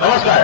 नमस्कार।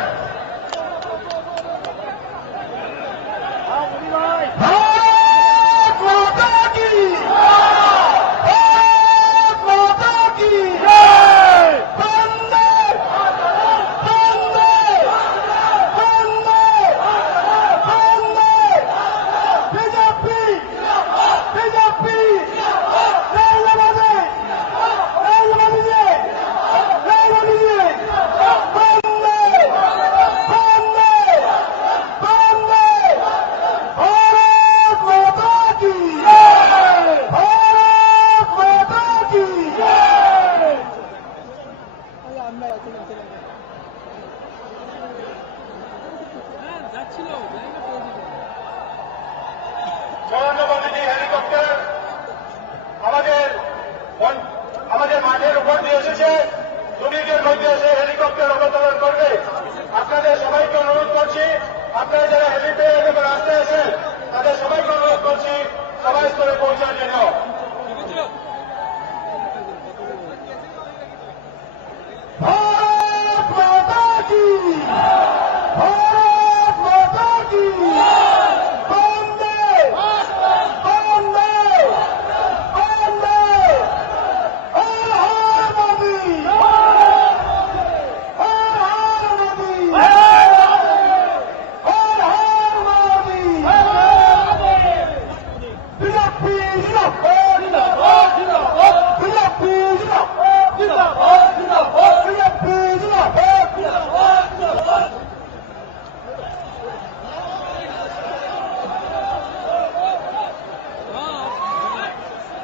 নরেন্দ্র হেলিকপ্টার আমাদের মাঠের উপর দিয়ে এসেছে। 2 মিনিটের মধ্যে এসে হেলিকপ্টার অবতরণ করবে। আপনাদের সবাইকে অনুরোধ করছি, আপনারা যারা হেলিপ্যাড এবং রাস্তায় আছেন তাদের সবাইকে অনুরোধ করছি সবাই স্তরে পৌঁছার জন্য।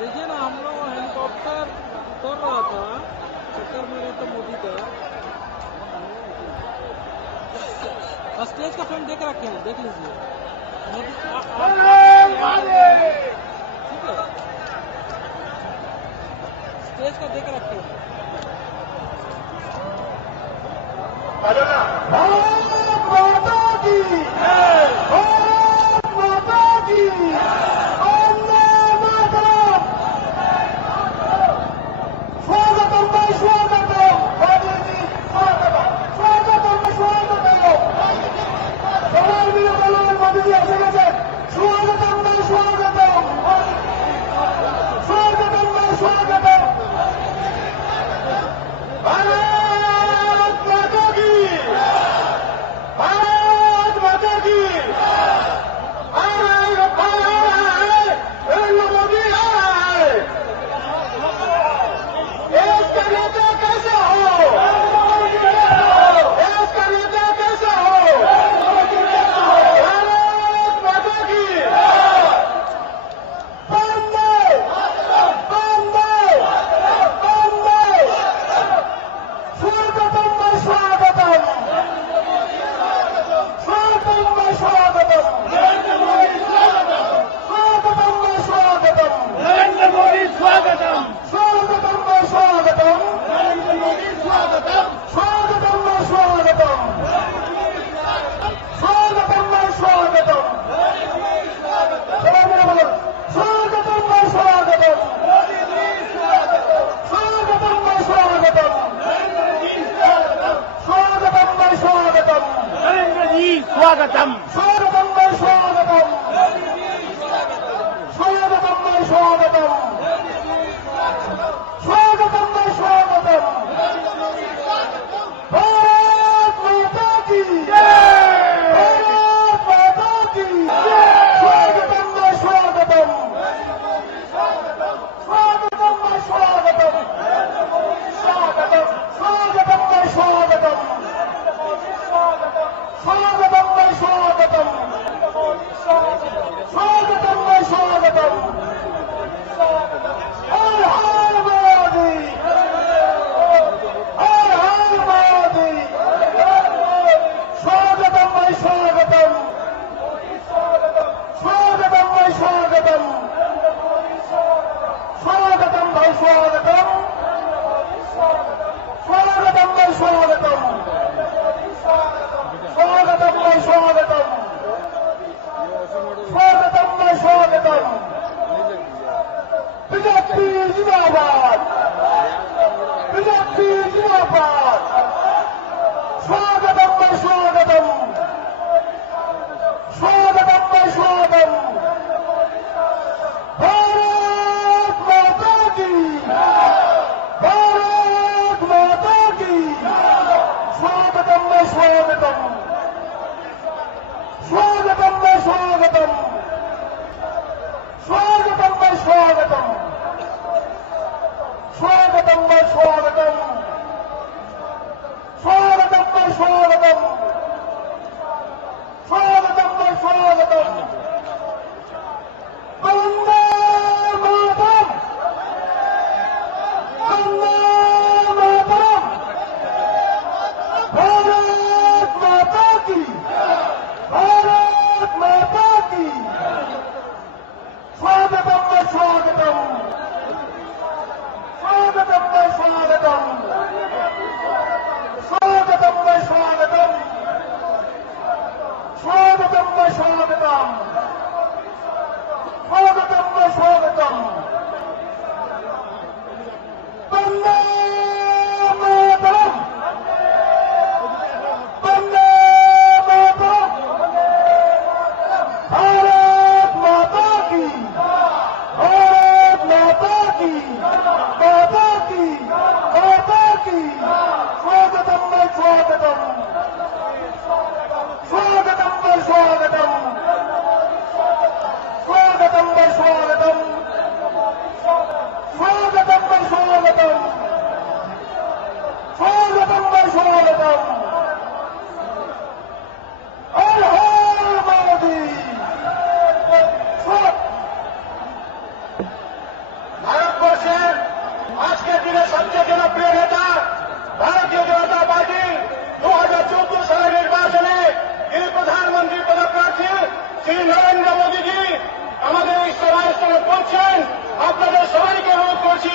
देखिए ना, हम लोग हेलीकॉप्टर उतर रहा था, चक्कर मेरे तो मोदी का। स्टेज का फ्रेम देख रखे हैं, देख लीजिए। ठीक है, स्टेज का देख रखे हैं। स्वागतम स्वागतम स्वागतम स्वागतम स्वागतम स्वागतम स्वागतम भारत माता की भारत माता की स्वागतम स्वागतम स्वागतम स्वागतम स्वागतम स्वागतम स्वागतम स्वागतम स्वागतम स्वागतम स्वागतम स्वागतम हर हर मोदी हर हर मोदी स्वागतम स्वागतम स्वागतम स्वागतम स्वागतम भाई स्वागतम स्वागतम भाई स्वागतम स्वागतम भाई स्वागतम स्वागतम भाई स्वागतम बीजेपी जिंदाबाद बीजेपी जिंदाबाद स्वागतम स्वागतम स्वागतम में स्वागतम स्वागतम में स्वागतम स्वागतम में स्वागतम स्वागतम में स्वागतम स्वागतम में स्वागतम वंदे मातरम वंदे मातरम भारत माता की भारत माता की स्वागतम में स्वागतम स्वागतम में स्वागतम स्वागतम में स्वागतम स्वागतम में स्वागतम स्वागतम में स्वागतम वंदे मातरम वंदे मातरम भारत माता की भारत माता की माता की माता की स्वागतम में स्वागतम स्वागतम में स्वागतम स्वागतम में स्वागतम स्वागतम में स्वागतम स्वागतम में स्वागतम हर हर मोदी ভারতবর্ষের আজকের দিনে সবচেয়ে জনপ্রিয় নেতা ভারতীয় জনতা পার্টি 2014 সালের নির্বাচনে যিনি প্রধানমন্ত্রী পদপ্রার্থী শ্রী নরেন্দ্র মোদীজি আমাদের এই সভাস্থলে পৌঁছেন। আপনাদের সবাইকে অনুরোধ করছি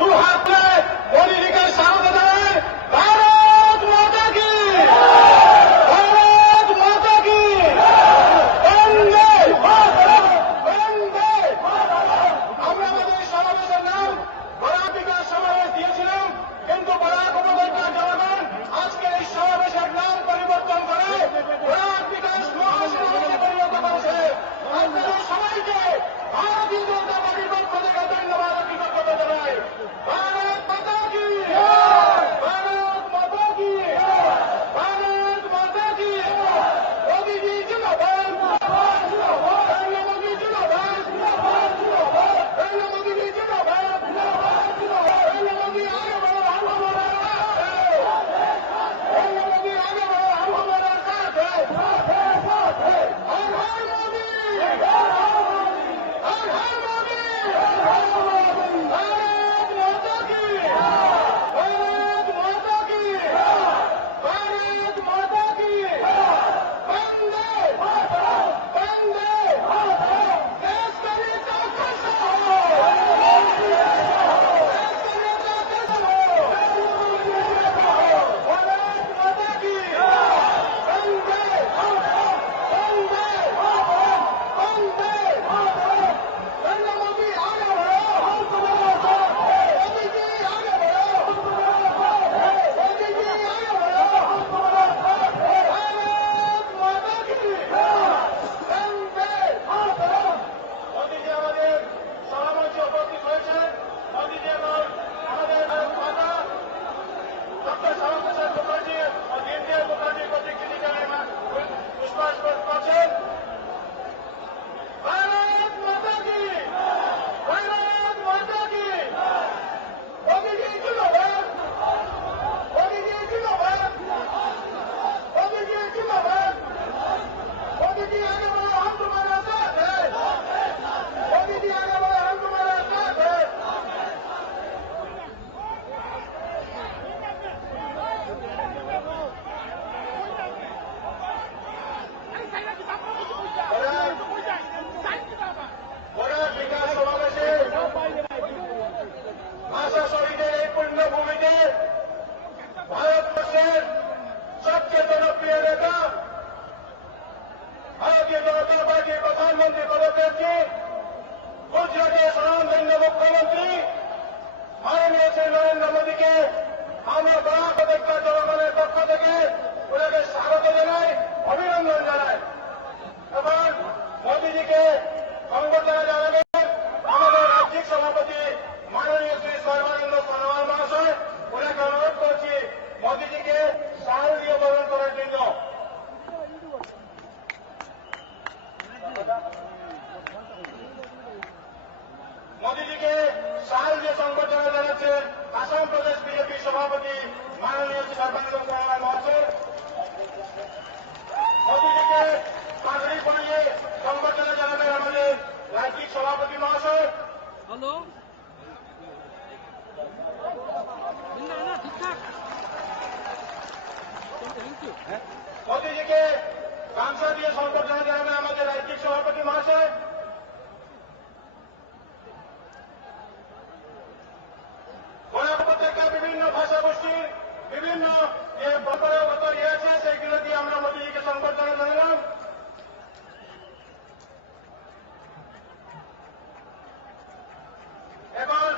দু হাত তুলে মোদীজিকে স্বাগত জানান। ভারত মাতা কি ভারত মাতা কি বন্দে মাতরম বন্দে মাতরম। আমরা আমাদের এই সমাবেশের নাম বরাক বিকাশ সমাবেশ দিয়েছিলাম, কিন্তু বরাক উপত্যকার জনগণ আজকের এই সমাবেশের নাম পরিবর্তন করে বরাক বিকাশ মহাসমাবেশে পরিণত করেছে। আপনাদের সবাইকে ভারতীয় জনতা পার্টির পক্ষ থেকে ধন্যবাদ ও কৃতজ্ঞতা জানাই। মোদীজিকে গামছা দিয়ে সম্বর্ধনা জানাবেন আমাদের রাজ্যিক সভাপতি মহাশয়। বরাক উপত্যকা বিভিন্ন ভাষাগোষ্ঠীর বিভিন্ন যে পরম্পরাগত আছে সেইগুলো দিয়ে আমরা মোদীজিকে সম্বর্ধনা জানালাম। এখন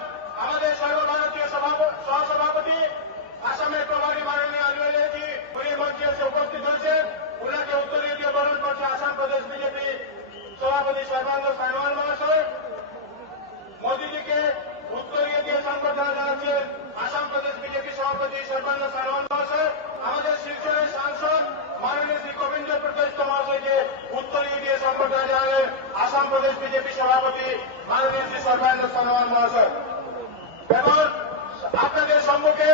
আমাদের সর্বভারতীয় সহসভাপতি আসামের প্রভারী মাননীয় আলওয়ালেজি উনি মঞ্চে এসে উপস্থিত হয়েছেন। উনাকে উত্তরীয় দিয়ে বরণ করছে আসাম প্রদেশ বিজেপি সভাপতি সর্বানন্দ সোনোয়াল মহাশয়। মোদীজিকে উত্তরীয় দিয়ে সম্বর্ধনা জানাচ্ছেন আসাম প্রদেশ বিজেপি সভাপতি সর্বানন্দ সোনোয়াল মহাশয়। আমাদের শিলচরের সাংসদ মাননীয় শ্রী গোবিন্দ প্রকাশ মহাশয়কে উত্তরীয় দিয়ে সম্বর্ধনা জানালেন আসাম প্রদেশ বিজেপি সভাপতি মাননীয় শ্রী সর্বানন্দ সোনোয়াল মহাশয়। এখন আপনাদের সম্মুখে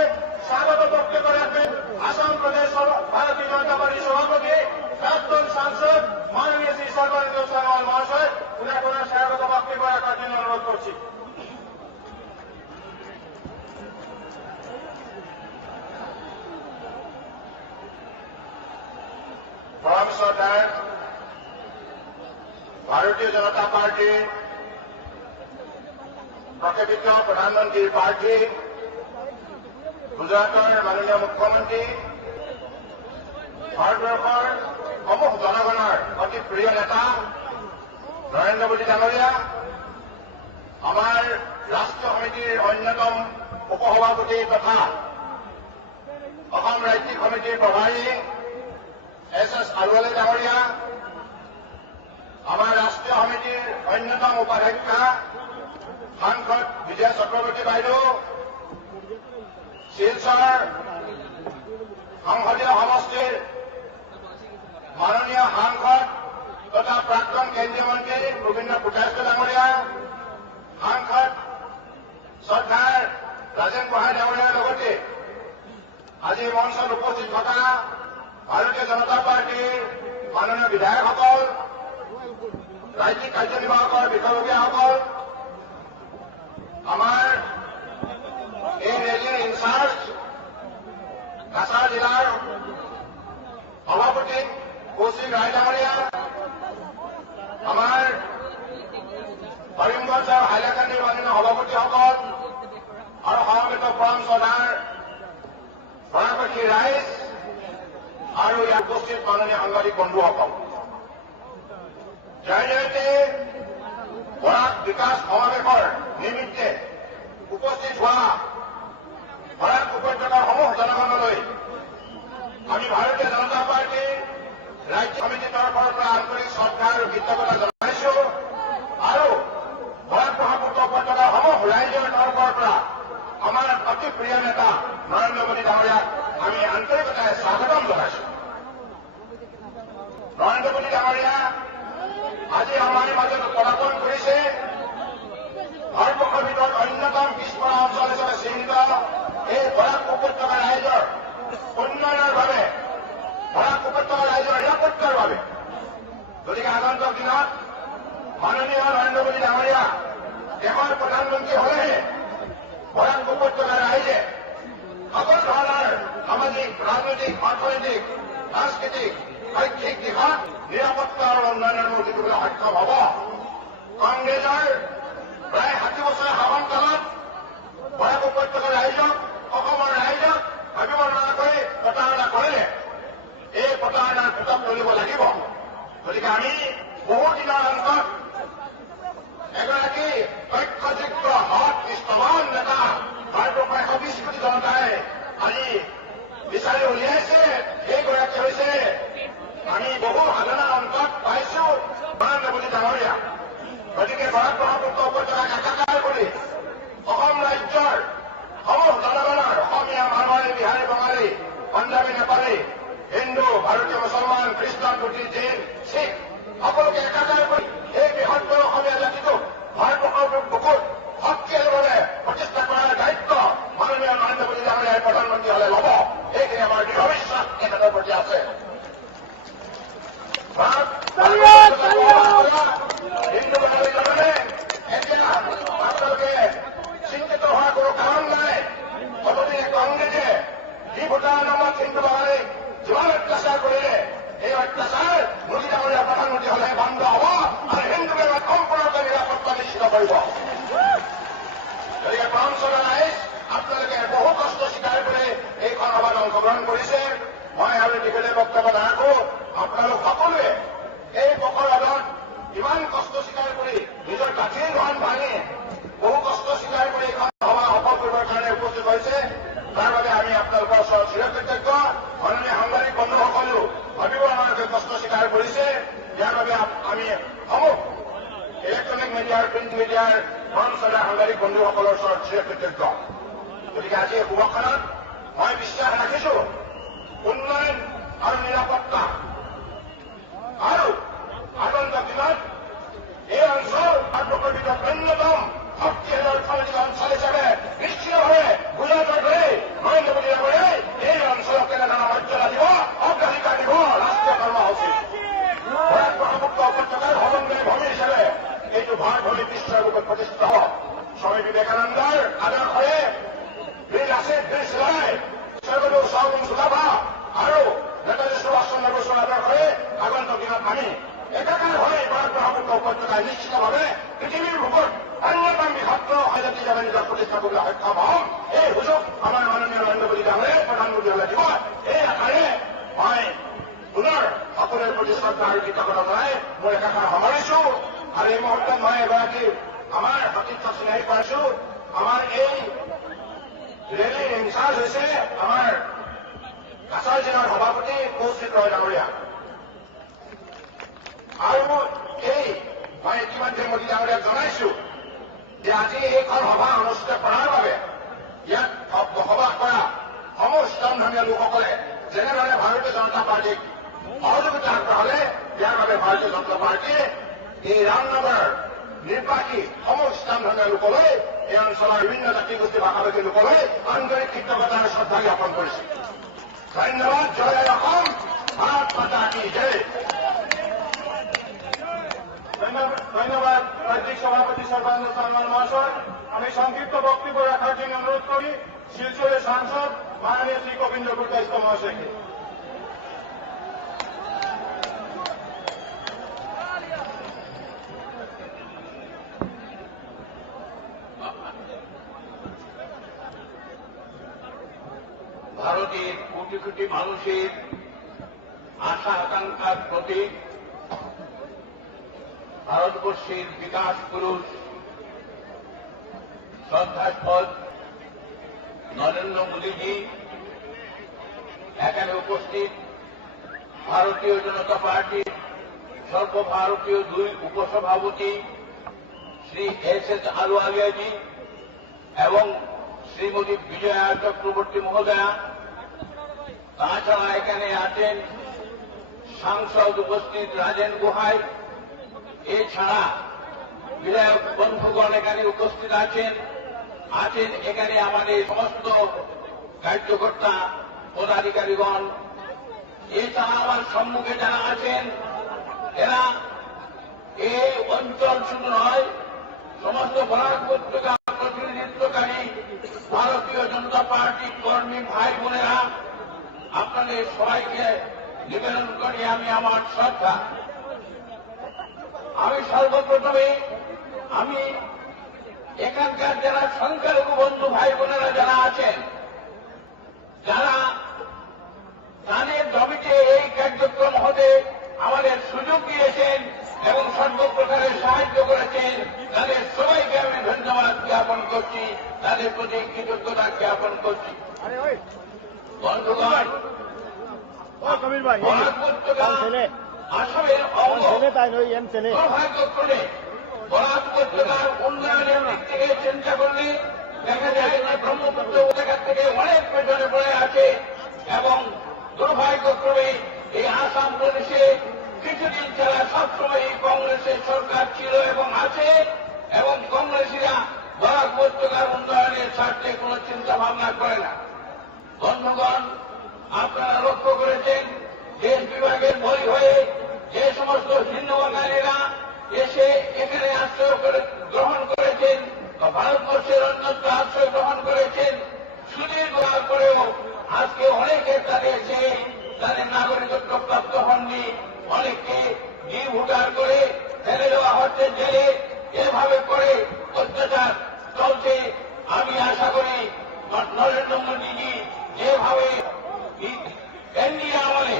স্বাগত বক্তব্য রাখবেন আসাম প্রদেশ ভারতীয় জনতা পার্টির সভাপতি প্রাক্তন সাংসদ মাননীয় শ্রী সর্বানন্দ সোনোয়াল মহাশয়। উনাকে ওনার স্বাগত বক্তব্য রাখার জন্য অনুরোধ করছি। পরম শ্রদ্ধার ভারতীয় জনতা পার্টি প্রক্ষেপিত প্রধানমন্ত্রীর প্রার্থী গুজরাটৰ মাননীয় মুখ্যমন্ত্রী ভারতবর্ষৰ সমূহ জনগণৰ অতি প্ৰিয় নেতা নৰেন্দ্ৰ মোদী ডাঙৰীয়া, আমাৰ ৰাষ্ট্ৰীয় সমিতিৰ অন্যতম উপসভাপতি তথা অসম ৰাজ্যিক সমিতিৰ প্ৰভাৰী এছ আলৱালে ডাঙৰীয়া, আমাৰ ৰাষ্ট্ৰীয় সমিতিৰ অন্যতম উপাধ্যক্ষা সাংসদ বিজয়া চক্ৰৱৰ্তী বাইদেউ, শিলচৰ সংসদীয় সমষ্টিৰ মাননীয় সাংসদ তথা প্ৰাক্তন কেন্দ্ৰীয় মন্ত্ৰী গোবিন্দ ভূটাইছ ডাঙৰীয়া, সাংসদ শ্ৰদ্ধাৰ ৰাজেন গোহাঁই ডাঙৰীয়াৰ লগতে আজি মঞ্চত উপস্থিত থকা ভাৰতীয় জনতা পাৰ্টিৰ মাননীয় বিধায়কসকল, ৰাজ্যিক কাৰ্যনিৰ্বাহকৰ বিষয়ববীয়াসকল, আমাৰ এই ৰেলীৰ ইনচাৰ্জ কাছাৰ জিলাৰ সভাপতি কৌশিক ৰায় ডাঙৰীয়া, আমাৰ কৰিমগঞ্জ আৰু হাইলাকান্দিৰ মাননীয় সভাপতিসকল আৰু সমবেত পৰম শ্ৰদ্ধাৰ বৰাকবাসী ৰাইজ আৰু ইয়াত উপস্থিত মাননীয় সাংবাদিক বন্ধুসকল, জয়জয়তে বৰাক বিকাশ সমাৱেশৰ নিমিত্তে উপস্থিত হোৱা বৰাক উপত্যকাৰ সমূহ জনগণলৈ আমি ভাৰতীয় জনতা পাৰ্টীৰ ৰাজ্য সমিতিৰ তৰফৰ পৰা আন্তৰিক শ্ৰদ্ধা আৰু কৃতজ্ঞতা জনাইছো আৰু বৰাক ব্ৰহ্মপুত্ৰ উপত্যকাৰ সমূহ ৰাইজৰ তৰফৰ পৰা আমাৰ অতি প্ৰিয় নেতা নৰেন্দ্ৰ মোদী ডাঙৰীয়াক আমি আন্তৰিকতাৰে স্বাগতম জনাইছো। নৰেন্দ্ৰ মোদী ডাঙৰীয়া আজি আমাৰ মাজত পদাৰ্পণ কৰিছে ভাৰতবৰ্ষৰ ভিতৰত অন্যতম পিছপৰা অঞ্চল হিচাপে চিহ্নিত এই বৰাক উপত্যকা ৰাইজৰ উন্নয়নৰ বাবে, বৰাক উপত্যকা ৰাইজৰ নিৰাপত্তাৰ বাবে। গতিকে আগন্তুক দিনত মাননীয় নৰেন্দ্ৰ মোদী ডাঙৰীয়া দেশৰ প্ৰধানমন্ত্ৰী হলেহে বৰাক উপত্যকাৰ ৰাইজে সকলো ধৰণৰ সামাজিক, ৰাজনৈতিক, অৰ্থনৈতিক, সাংস্কৃতিক, শৈক্ষিক দিশত নিৰাপত্তা আৰু উন্নয়নৰ মূল দিবলৈ সক্ষম হ'ব। কংগ্ৰেছৰ প্ৰায় 60 বছৰীয়া শাসনকালত বৰাক উপত্যকাৰ ৰাইজক, অসমৰ ৰাইজক ভাবিব নোৱাৰাকৈ প্ৰতাৰণা কৰিলে। এই প্ৰতাৰণাৰ পিছত তুলিব লাগিব। গতিকে আমি বহুদিনৰ অন্তত এগৰাকী তথ্যযোগ্য সৎ নিষ্ঠাৱান নেতা ভাৰতবৰ্ষৰ 120 কোটি জনতাই আজি বিচাৰি উলিয়াইছে। সেইগৰাকী হৈছে আমি বহু সাধনাৰ অন্তত পাইছো নৰেন্দ্ৰ মোদী ডাঙৰীয়া। গতিকে বৰাক ব্ৰহ্মপুত্ৰ উপত্যকাক একাকাৰ কৰি অসম ৰাজ্যৰ সমূহ জনগণৰ অসমীয়া, মাৰোৱাৰী, বিহাৰী, বঙালী, পাঞ্জাৱী, নেপালী, হিন্দু, ভাৰতীয় মুছলমান, খ্ৰীষ্টান, বুদ্ধিষ্ট, জৈন, শিখ সকলোকে একাকাৰ কৰি এই বৃহত্তৰ অসমীয়া জাতিটোক ভাৰতবৰ্ষৰ বুকুত শক্তিশালীভাৱে প্ৰতিষ্ঠা কৰাৰ দায়িত্ব মাননীয় নৰেন্দ্ৰ মোদী ডাঙৰীয়াই প্ৰধানমন্ত্ৰী হলে ল'ব। এইখিনি আমাৰ দৃঢ় বিশ্বাস তেখেতৰ প্ৰতি আছে। হিন্দু বাঙালী জননে এতিয়া আপোনালোকে চিন্তিত হোৱাৰ কোনো কাৰণ নাই। গতিকে কংগ্ৰেছে যি ভোটাৰ নামত হিন্দু বাঙালীক যিমান পৰ্যায়ৰ বক্তব্য নাৰাখো আপোনালোক সকলোৱে এই বকৰালত ইমান কষ্ট স্বীকাৰ কৰি নিজৰ কাঠিৰ ধন ভাঙি বহু কষ্ট স্বীকাৰ কৰি এইখন সভা সফল কৰিবৰ কাৰণে উপস্থিত হৈছে। তাৰ বাবে আমি আপোনালোকৰ ওচৰত চিৰকৃতজ্ঞ। মাননীয় সাংবাদিক বন্ধুসকলেও ভাবিব আমালোকে কষ্ট স্বীকাৰ কৰিছে। ইয়াৰ বাবে আমি সমূহ ইলেক্ট্ৰনিক মিডিয়াৰ প্ৰিণ্ট মিডিয়াৰ মঞ্চৰ সাংবাদিক বন্ধুসকলৰ ওচৰত চিৰকৃতজ্ঞ। গতিকে আজি এই সভাখনত মই বিশ্বাস ৰাখিছো উন্নয়ন আৰু নিৰাপত্তা আৰু আগন্তুক দিনত এই অঞ্চল প্ৰকৃত অন্যতম শক্তিশালী অৰ্থনৈতিক অঞ্চল হিচাপে নিশ্চিতভাৱে গুজৰাটৰ দৰে নৰেন্দ্ৰ মোদী ডাঙৰীয়াই এই অঞ্চলক কেনেধৰণৰ মৰ্যাদা দিব, অগ্ৰাধিকাৰ দিব, ৰাষ্ট্ৰীয় কৰ্মসূচী বৰাক ব্ৰহ্মপুত্ৰ উপত্যকাৰ সমন্বয় ভূমি হিচাপে এইটো ভাৰতভূমি বিশ্বৰ ৰূপত প্ৰতিষ্ঠিত হ'ব। স্বামী বিবেকানন্দৰ আদৰ্শৰে বীৰ লাচিত বীৰচলাই স্বৰ্গদেউ চাউলুং চুকাফা আৰু নেতাজী সুভাষ চন্দ্ৰ বসুৰ আদৰ্শৰে আগন্তুক দিনত আমি একাকাৰ হৈ বৰাক ব্ৰহ্মপুত্ৰ উপত্যকাই নিশ্চিতভাৱে পৃথিৱীৰ বুকুত অন্যতম বৃহত্তৰ অজাতি হিচাপে নিজৰ প্ৰতিষ্ঠা কৰিবলৈ সক্ষম হ'ম। এই সুযোগ আমাৰ মাননীয় নৰেন্দ্ৰ মোদী ডাঙৰীয়াই প্ৰধানমন্ত্ৰীলৈ দিব। এই আশাৰে মই পুনৰ সকলোৰে প্ৰতি শ্ৰদ্ধা আৰু কৃতজ্ঞতা জনাই মোৰ একাষাৰ সামৰিছো। আৰু এই মুহূৰ্তত মই এগৰাকী আমাৰ সতীৰ্থক চিনাকি কৰাইছো। আমাৰ এই ৰেলীৰ ইনচাৰ্জ হৈছে আমাৰ কাছাৰ জিলাৰ সভাপতি কৌশিক ৰয় ডাঙৰীয়া। আৰু মই ইতিমধ্যে মোদী ডাঙৰীয়াক জনাইছো যে আজি এইখন সভা অনুষ্ঠিত কৰাৰ বাবে ইয়াত বসবাস কৰা সমূহ স্তম্ভনীয় লোকসকলে যেনেধৰণে ভাৰতীয় জনতা পাৰ্টীক সহযোগিতা আগবঢ়ালে ইয়াৰ বাবে ভাৰতীয় জনতা পাৰ্টীয়ে এই ৰামনগৰৰ নিৰ্বাসী সমূহ স্তম্ভনীয় লোকলৈ এই অঞ্চলৰ বিভিন্ন জাতি গোষ্ঠী ভাষাভাষী লোকলৈ আন্তৰিক কৃতজ্ঞতা আৰু শ্ৰদ্ধা জ্ঞাপন কৰিছে। ধন্যবাদ। জয় অসম, ভাৰত মাতা কি জয়। ধন্যবাদ রাজ্যিক সভাপতি সর্বানন্দ সনোয়াল মহাশয়। আমি সংক্ষিপ্ত বক্তব্য রাখার জন্য অনুরোধ করি শিলচরের সাংসদ মাননীয় শ্রী গোবিন্দ গুরদাস মহাশয়কে। ভারতের কোটি কোটি মানুষের আশা আকাঙ্ক্ষার প্রতীক ভারতবর্ষের বিকাশ পুরুষ শ্রদ্ধাস্পদ নরেন্দ্র মোদীজি এখানে উপস্থিত ভারতীয় জনতা পার্টির সর্বভারতীয় 2 উপসভাপতি শ্রী এস আলুওয়ালিয়াজি এবং শ্রীমতী বিজয়া চক্রবর্তী মহোদয়া, তাছাড়া এখানে আছেন সাংসদ উপস্থিত রাজেন গুহাই, এছাড়া বিধায়ক বন্ধুগণ এখানে উপস্থিত আছেন এখানে আমাদের সমস্ত কার্যকর্তা পদাধিকারীগণ। এছাড়া আমার সম্মুখে যারা আছেন এরা এই অঞ্চল শুধু নয়, সমস্ত বরাক উপত্যকা প্রতিনিধিত্বকারী ভারতীয় জনতা পার্টির কর্মী ভাই বোনেরা, আপনাদের সবাইকে নিবেদন করি আমি আমার শ্রদ্ধা। আমি সর্বপ্রথমে আমি এখানকার যারা সংখ্যালঘু বন্ধু ভাই বোনেরা যারা আছেন, যারা তাদের দাবিতে এই কার্যক্রম হতে আমাদের সুযোগ দিয়েছেন এবং সর্বপ্রকারের সাহায্য করেছেন, তাদের সবাইকে আমি ধন্যবাদ জ্ঞাপন করছি, তাদের প্রতি কৃতজ্ঞতা জ্ঞাপন করছি। বন্ধুগণ, আসামের দুর্ভাগ্যক্রমে বরাক উপত্যকার উন্নয়নের দিক থেকে চিন্তা করলে দেখা যায় যে ব্রহ্মপুত্র উপত্যকা থেকে অনেক পেছনে পড়ে আছে এবং দুর্ভাগ্যক্রমে এই আসাম প্রদেশে কিছুদিন ছাড়া সবসময় কংগ্রেসের সরকার ছিল এবং আছে, এবং কংগ্রেসীরা বরাক উপত্যকার উন্নয়নের স্বার্থে কোন চিন্তা ভাবনা করে না। বন্ধুগণ, আপনারা লক্ষ্য করেছেন দেশ বিভাগের বই হয়ে যে সমস্ত হিন্দু বাঙালিরা এসে এখানে আশ্রয় গ্রহণ করেছেন বা ভারতবর্ষের অন্যত্র আশ্রয় গ্রহণ করেছেন, সুদীর্ঘ পরেও আজকে অনেকে তাদের নাগরিকত্ব প্রাপ্ত হননি, অনেককে ভোটার করে ফেলে দেওয়া হচ্ছে জেলে। এভাবে করে অত্যাচার চলছে। আমি আশা করি নরেন্দ্র মোদীজি যেভাবে এনডিএ আমলে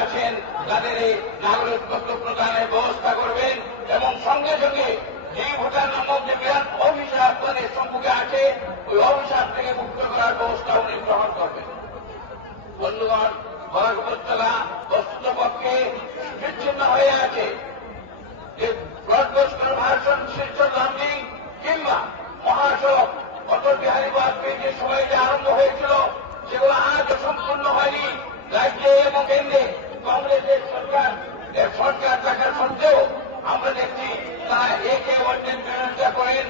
আছেন তাদের এই নাগরিকত্ব প্রদানের ব্যবস্থা করবেন এবং সঙ্গে সঙ্গে যে ভোটার নামক যে বিরাট অভিশাপ তাদের সম্মুখে আছে ওই অভিশাপ থেকে মুক্ত করার ব্যবস্থা উনি গ্রহণ করবেন। বন্ধুগণ, বরাক উপত্যকা বস্তুতপক্ষে বিচ্ছিন্ন হয়ে আছে। যে ব্রডগোস্কর ভাষণ শিলচর লামডিং কিংবা মহাসড়ক অটল বিহারী বাজপেয়ী যে সময় যে আরম্ভ হয়েছিল সেগুলো আজও সম্পূর্ণ হয়নি। রাজ্যে এবং কেন্দ্রে কংগ্রেসের সরকার থাকা সত্ত্বেও আমরা দেখছি তারা একে অন্যের বিরোধিতা করেন,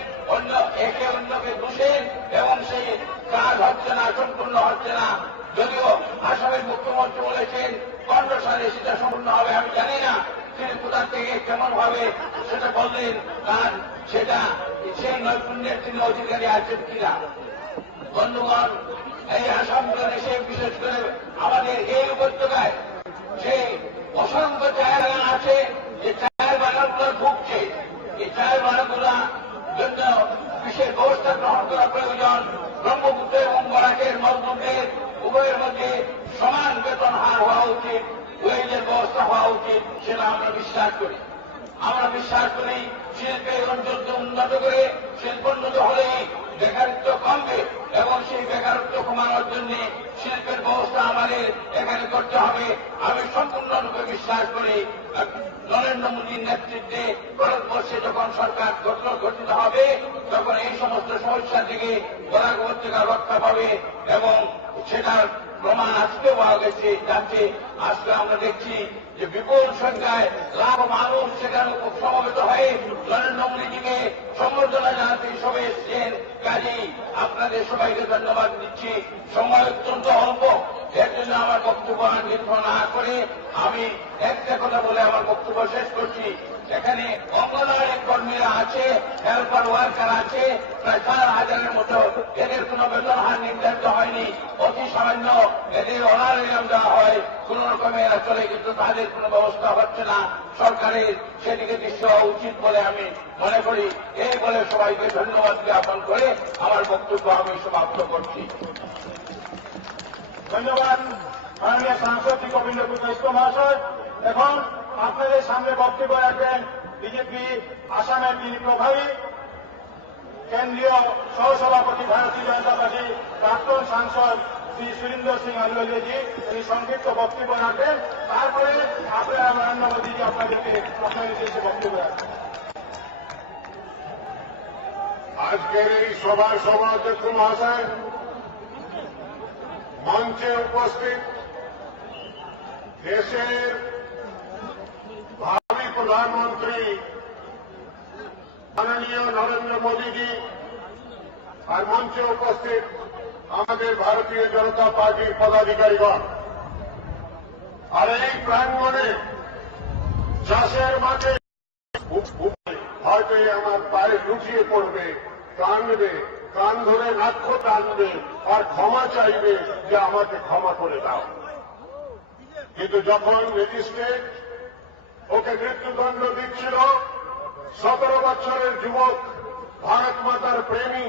একে অন্যকে দোষেন এবং সেই কাজ হচ্ছে না, সম্পূর্ণ হচ্ছে না। যদিও আসামের মুখ্যমন্ত্রী বলেছেন 15 সালে সেটা সম্পূর্ণ হবে, আমি জানি না তিনি কোথা থেকে কেমন ভাবে সেটা বললেন, তার সেটা সেই নৈপুণ্যের তিনি অধিকারী আছেন কিনা। বন্ধুগণ, এই আসাম প্রদেশে বিশেষ করে আমাদের এই উপত্যকায় সেই অসংখ্য চায়ের বাগান আছে, যে চায়ের বাগানগুলো ঢুকছে, এই চায়ের বাগানগুলা জন্য বিশেষ ব্যবস্থা গ্রহণ করা প্রয়োজন। ব্রহ্মপুত্র এবং বরাকের মজদুরদের উভয়ের মধ্যে সমান বেতন হার হওয়া উচিত, ওয়েজের ব্যবস্থা হওয়া উচিত, সেটা আমরা বিশ্বাস করি। আমরা বিশ্বাস করি শিল্পের অঞ্চলকে উন্নত করে শিল্পোন্নত হলেই বেকারত্ব কমবে এবং সেই বেকারত্ব কমানোর জন্য শিল্পের ব্যবস্থা আমাদের এখানে করতে হবে। আমি সম্পূর্ণরূপে বিশ্বাস করি নরেন্দ্র মোদীর নেতৃত্বে ভারতবর্ষে যখন সরকার গঠিত হবে তখন এই সমস্ত সমস্যা থেকে বরাক উপত্যকা রক্ষা পাবে এবং সেটার প্রমাণ আজকে পাওয়া গেছে যাচ্ছে। আজকে আমরা দেখছি যে বিপুল সংখ্যায় লাখ মানুষ সেখানে সমবেত হয়ে নরেন্দ্র মোদীজিকে সম্বর্ধনা জানাতে সবে এসছেন। কাজী আপনাদের সবাইকে ধন্যবাদ দিচ্ছি। সময় অত্যন্ত অল্প, এর জন্য আমার বক্তব্য দীর্ঘ না করে আমি একটা কথা বলে আমার বক্তব্য শেষ করছি। এখানে অঙ্গনওয়াড়ি কর্মীরা আছে, হেল্পার ওয়ার্কার আছে, প্রায় 4,000-এর মতো। এদের কোনো বেতন হার নির্ধারিত হয়নি, অতি সামান্য এদের অনারিয়াম দেওয়া হয়, কোন রকমে এরা চলে, কিন্তু তাদের কোনো ব্যবস্থা হচ্ছে না। সরকারের সেদিকে দৃষ্টি হওয়া উচিত বলে আমি মনে করি। এই বলে সবাইকে ধন্যবাদ জ্ঞাপন করে আমার বক্তব্য আমি সমাপ্ত করছি। ধন্যবাদ মাননীয় সাংসদ শ্রী গোবিন্দ পুত্র মহাশয়। এখন আপনাদের সামনে বক্তব্য রাখবেন বিজেপি আসামের যিনি প্রভারী কেন্দ্রীয় সহসভাপতি ভারতীয় জনতা পার্টি প্রাক্তন সাংসদ শ্রী সুরিন্দর সিং আলওয়ালিয়াজি। তিনি সংক্ষিপ্ত বক্তব্য রাখবেন, তারপরে আপনারা নরেন্দ্র মোদীজি আপনাদের উদ্দেশ্যে বক্তব্য রাখবেন। আজকের এই সভার সভাধ্যক্ষ মহাশয়, মঞ্চে উপস্থিত দেশের ভাবী প্রধানমন্ত্রী মাননীয় নরেন্দ্র মোদীজি আর মঞ্চে উপস্থিত আমাদের ভারতীয় জনতা পার্টির পদাধিকারীগণ, আর এই প্রাঙ্গণে চাষের মাঠে হয়তো আমার পায়ে লুটিয়ে পড়বে, কাঁদবে, কান ধরে নাক্ষ টানবে আর ক্ষমা চাইবে যে আমাকে ক্ষমা করে দাও। কিন্তু যখন ম্যাজিস্ট্রেট ওকে মৃত্যুদণ্ড দিচ্ছিল, 17 বছরের যুবক, ভারত মাতার প্রেমী,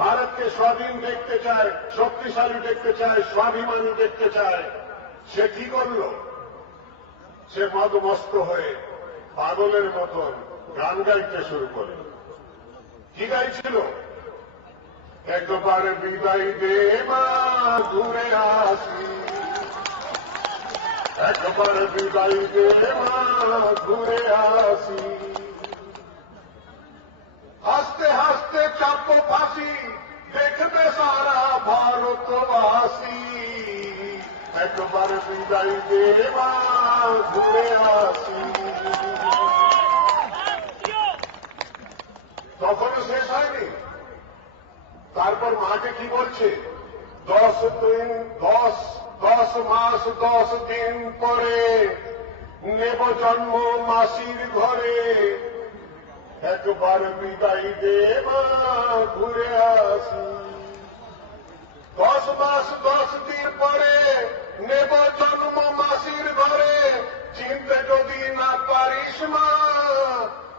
ভারতকে স্বাধীন দেখতে চায়, শক্তিশালী দেখতে চায়, স্বাভিমানী দেখতে চায়, সে কি করল? সে মদমস্ত হয়ে পাগলের মতন গান গাইতে শুরু করে। কি গাইছিল? একবার বিদায় দে মা ঘুরে আসি, একবার বিদায় দে মা ঘুরে আসি, হাসতে হাসতে চাপ ফাঁসি দেখবে সারা ভারতবাসী, একবার বিদায় দে মা ঘুরে আসি। তখনও শেষ হয়নি। তারপর মাকে কি বলছে? 10 মাস 10 দিন পরে নেব জন্ম মাসির ঘরে, একবার বিদায় দে মা ঘুরে আসি। 10 মাস 10 দিন পরে নেব জন্ম মাসির ঘরে, চিনতে যদি না পারিস মা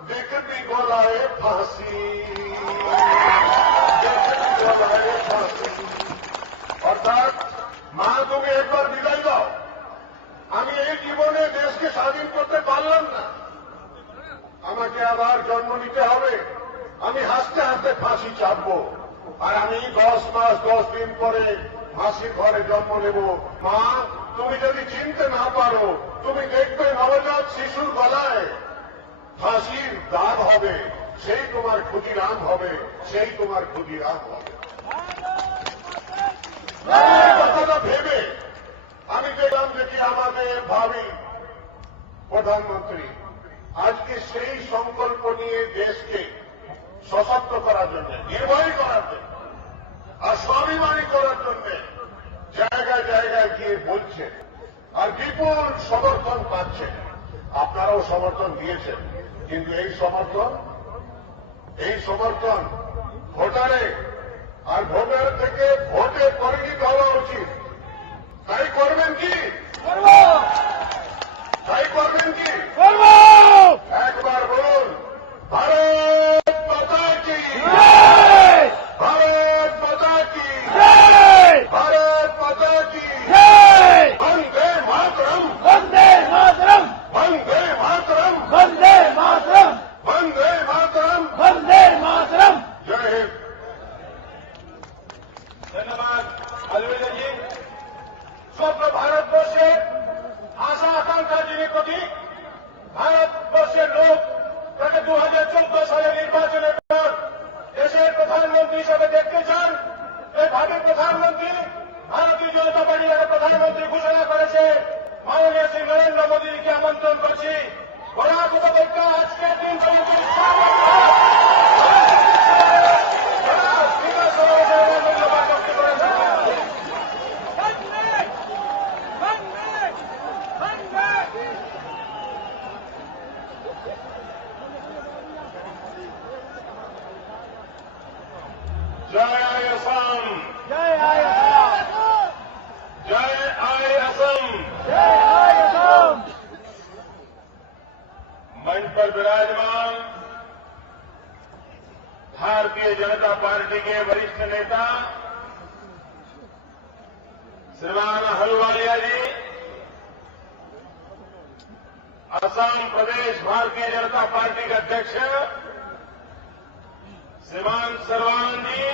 দেখবি গলায় ফাঁসি, দেখবি গলায় ফাঁসি। অর্থাৎ মা তুমি একবার বিদায় দাও, আমি এই জীবনে দেশকে স্বাধীন করতে পারলাম না, আমাকে আবার জন্ম নিতে হবে, আমি হাসতে হাসতে ফাঁসি চাপবো, আর আমি 10 মাস 10 দিন পরে ফাঁসির ঘরে জন্ম নেব। মা, তুমি যদি চিনতে না পারো, তুমি দেখবে নবজাত শিশুর গলায় ফাঁসির দাগ হবে, সেই তোমার ক্ষুদিরাম হবে, সেই তোমার ক্ষুদিরাম হবে। এই কথাটা ভেবে আমি দেখলাম দেখি আমাদের ভাবি প্রধানমন্ত্রী আজকে সেই সংকল্প নিয়ে দেশকে সশক্ত করার জন্য, নির্ভয় করার জন্য আর স্বাভিমানী করার জন্য জায়গায় জায়গায় গিয়ে বলছে, আর বিপুল সমর্থন পাচ্ছে। আপনারাও সমর্থন দিয়েছেন, কিন্তু এই সমর্থন ভোটারে আর ভোটার থেকে ভোটে পরিণত হওয়া উচিত। তাই করবেন কি? তাই করবেন কি? একবার বলুন, ভারত মাতা কি, ভারত মাতা কি, ভারত মাতা কি, বন্দে মাতরম, বন্দে মাতরম, বন্দে মাতরম, বন্দে মাতরম, বন্দে মাতরম। বন্দে মাতরম। জয় হিন্দ। ধন্যবাদ আলবেলা জি। সমগ্র ভারতবর্ষের আশা আকাঙ্ক্ষা যিনি প্রতীক, ভারতবর্ষের লোক তাকে 2014 সালের নির্বাচনের পর দেশের প্রধানমন্ত্রী হিসেবে দেখতে চান। এই ভাবি প্রধানমন্ত্রী ভারতীয় জনতা পার্টি যারা প্রধানমন্ত্রী ঘোষণা করেছে, মাননীয় শ্রী নরেন্দ্র মোদীকে আমন্ত্রণ করছি, বরাক উপত্যকা আজকের দিন মূল্যবান বক্তব্য করেছেন। জয় আসাম, জয় আয় আসাম, জয় আসাম। জয় আয় আসাম। मंच पर विराजमान भारतीय जनता पार्टी के वरिष्ठ नेता श्रीमान अहलुवालिया जी, असम प्रदेश भारतीय जनता पार्टी के अध्यक्ष श्रीमान सर्बानंद जी,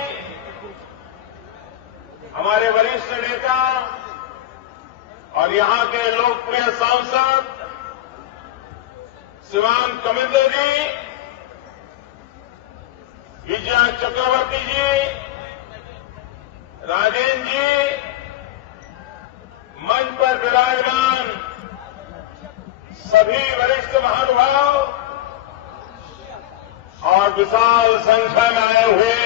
हमारे वरिष्ठ नेता और यहां के लोकप्रिय सांसद श्रीमान कमिंदर जी, विजया चक्रवर्ती जी, राजेंद्र जी, मंच पर विराजमान सभी वरिष्ठ महानुभाव और विशाल संख्या में आए हुए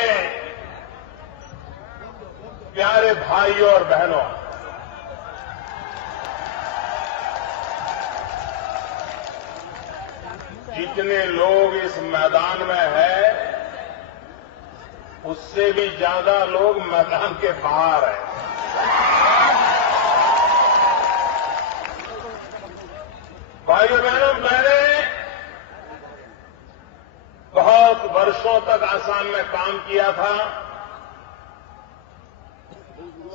प्यारे भाइयों और बहनों, जितने लोग इस मैदान में हैं, उससे भी ज्यादा लोग मैदान के बाहर हैं। भाइयों बहनों, मैंने बहुत वर्षों तक आसाम में काम किया था।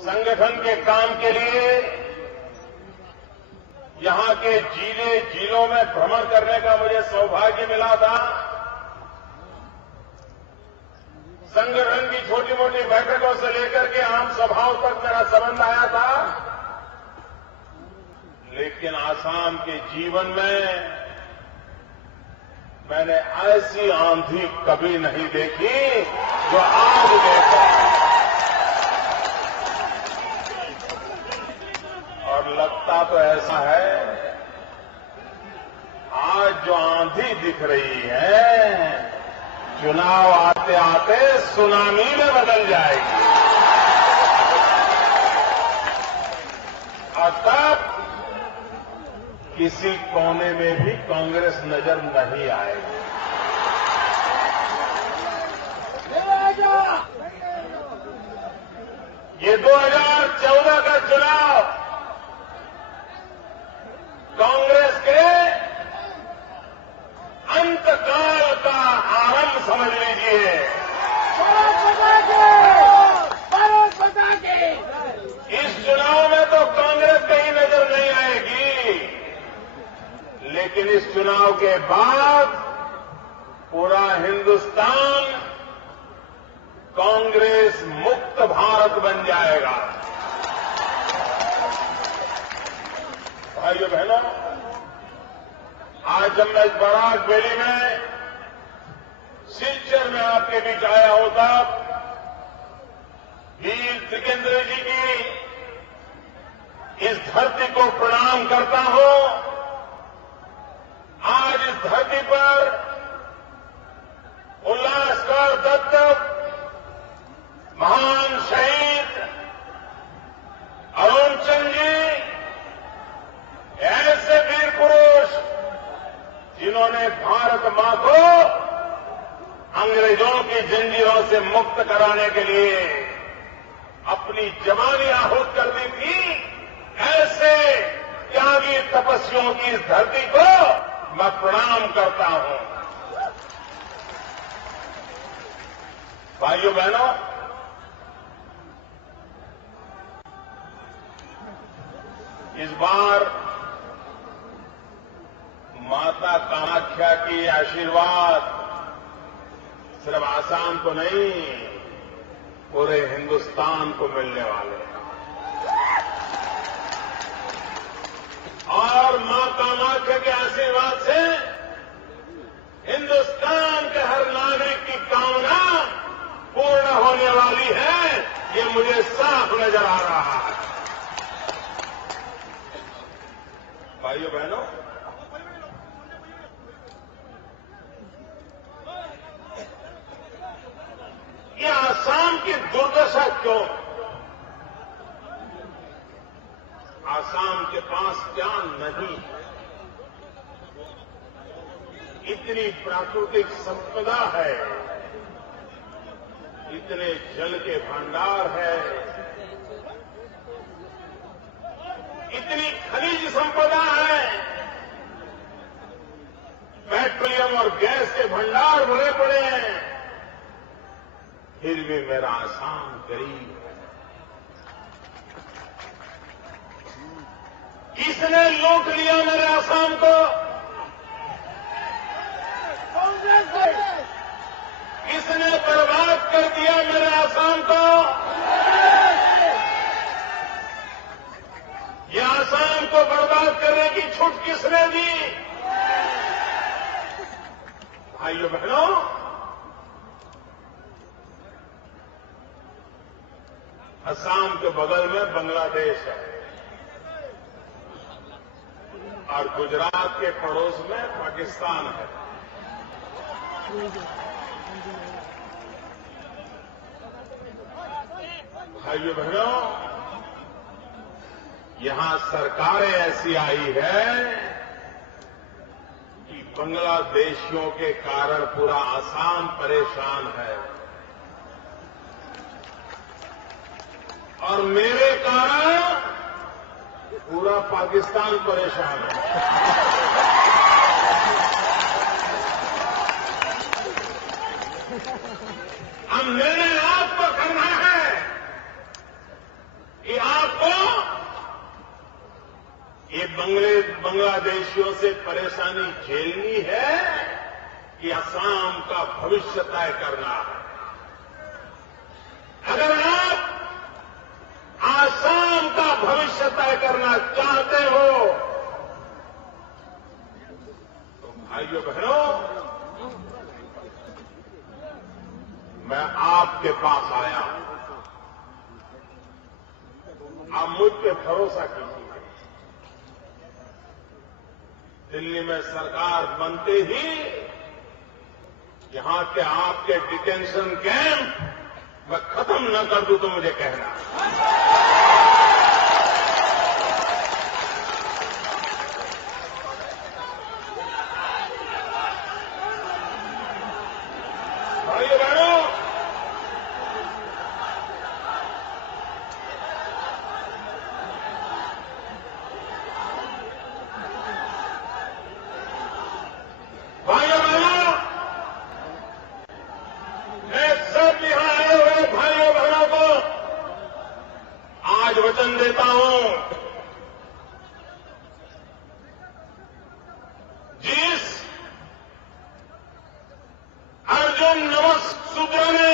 संगठन के काम के लिए यहां के जिलों में भ्रमण करने का मुझे सौभाग्य मिला था। संगठन की छोटी मोटी बैठकों से लेकर के आम सभाओं तक मेरा संबंध आया था, लेकिन आसाम के जीवन में मैंने ऐसी आंधी कभी नहीं देखी जो आज देखा। और लगता तो ऐसा है आज जो आंधी दिख रही है, चुनाव आते आते सुनामी में बदल जाएगी। और तब किसी कोने में भी कांग्रेस नजर नहीं आएगी। ये 2014 का चुनाव कांग्रेस के अंतकाल का आरंभ समझ लीजिए। इस चुनाव में तो कांग्रेस कहीं नजर नहीं आएगी, लेकिन इस चुनाव के बाद पूरा हिंदुस्तान कांग्रेस मुक्त भारत बन जाएगा। भाइयों बहनों, आज जब मैं इस बारात बेली में सिलचर में आपके बीच आया हूं तब वीर त्रिकेंद्र जी की इस धरती को प्रणाम करता हूं। आज इस धरती पर उल्लासकर दत्त महान शहीद अरुण चंद जी ऐसे वीर पुरुष जिन्होंने भारत मां को अंग्रेजों की जंजीरों से मुक्त कराने के लिए अपनी जवानी आहूत कर दी थी, ऐसे त्यागी तपस्वियों की इस धरती को मैं प्रणाम करता हूं। भाइयों बहनों, इस बार माता कामाख्या की आशीर्वाद सिर्फ आसाम को नहीं, पूरे हिंदुस्तान को मिलने वाले हैं। और मां कामाख्या के आशीर्वाद से हिंदुस्तान के हर नागरिक की कामना पूर्ण होने वाली है, ये मुझे साफ नजर आ रहा है। भाइयों बहनों, ये आसाम की दुर्दशा क्यों? आसाम के पास क्या नहीं? इतनी प्राकृतिक संपदा है, इतने जल के भंडार है, इतनी खनिज संपदा है, पेट्रोलियम और गैस के भंडार भरे पड़े हैं, फिर भी मेरा आसाम गरीब है। किसने लूट लिया मेरे आसाम को? किसने बर्बाद कर दिया मेरे आसाम को? ये आसाम को बर्बाद करने की छूट किसने दी? भाइयों बहनों, असम के बगल में बांग्लादेश है और गुजरात के पड़ोस में पाकिस्तान है। भाइयों बहनों, यहां सरकारें ऐसी आई है कि बांग्लादेशियों के कारण पूरा आसाम परेशान है और मेरे कारण पूरा पाकिस्तान परेशान है। अब निर्णय आपको करना है कि आपको ये बांग्लादेशियों से परेशानी झेलनी है कि असम का भविष्य तय करना है। अगर आप आसाम का भविष्य तय करना चाहते हो तो भाइयों बहनों, मैं आपके पास आया हूं। आप मुझ पे भरोसा कीजिए। दिल्ली में सरकार बनते ही यहां के आपके डिटेंशन कैंप मैं खत्म न कर दूं तो मुझे कहना। भाइयों बहनों, मैं सब यहां आए हुए भाइयों बहनों को आज वचन देता हूं नमःशूद्र ने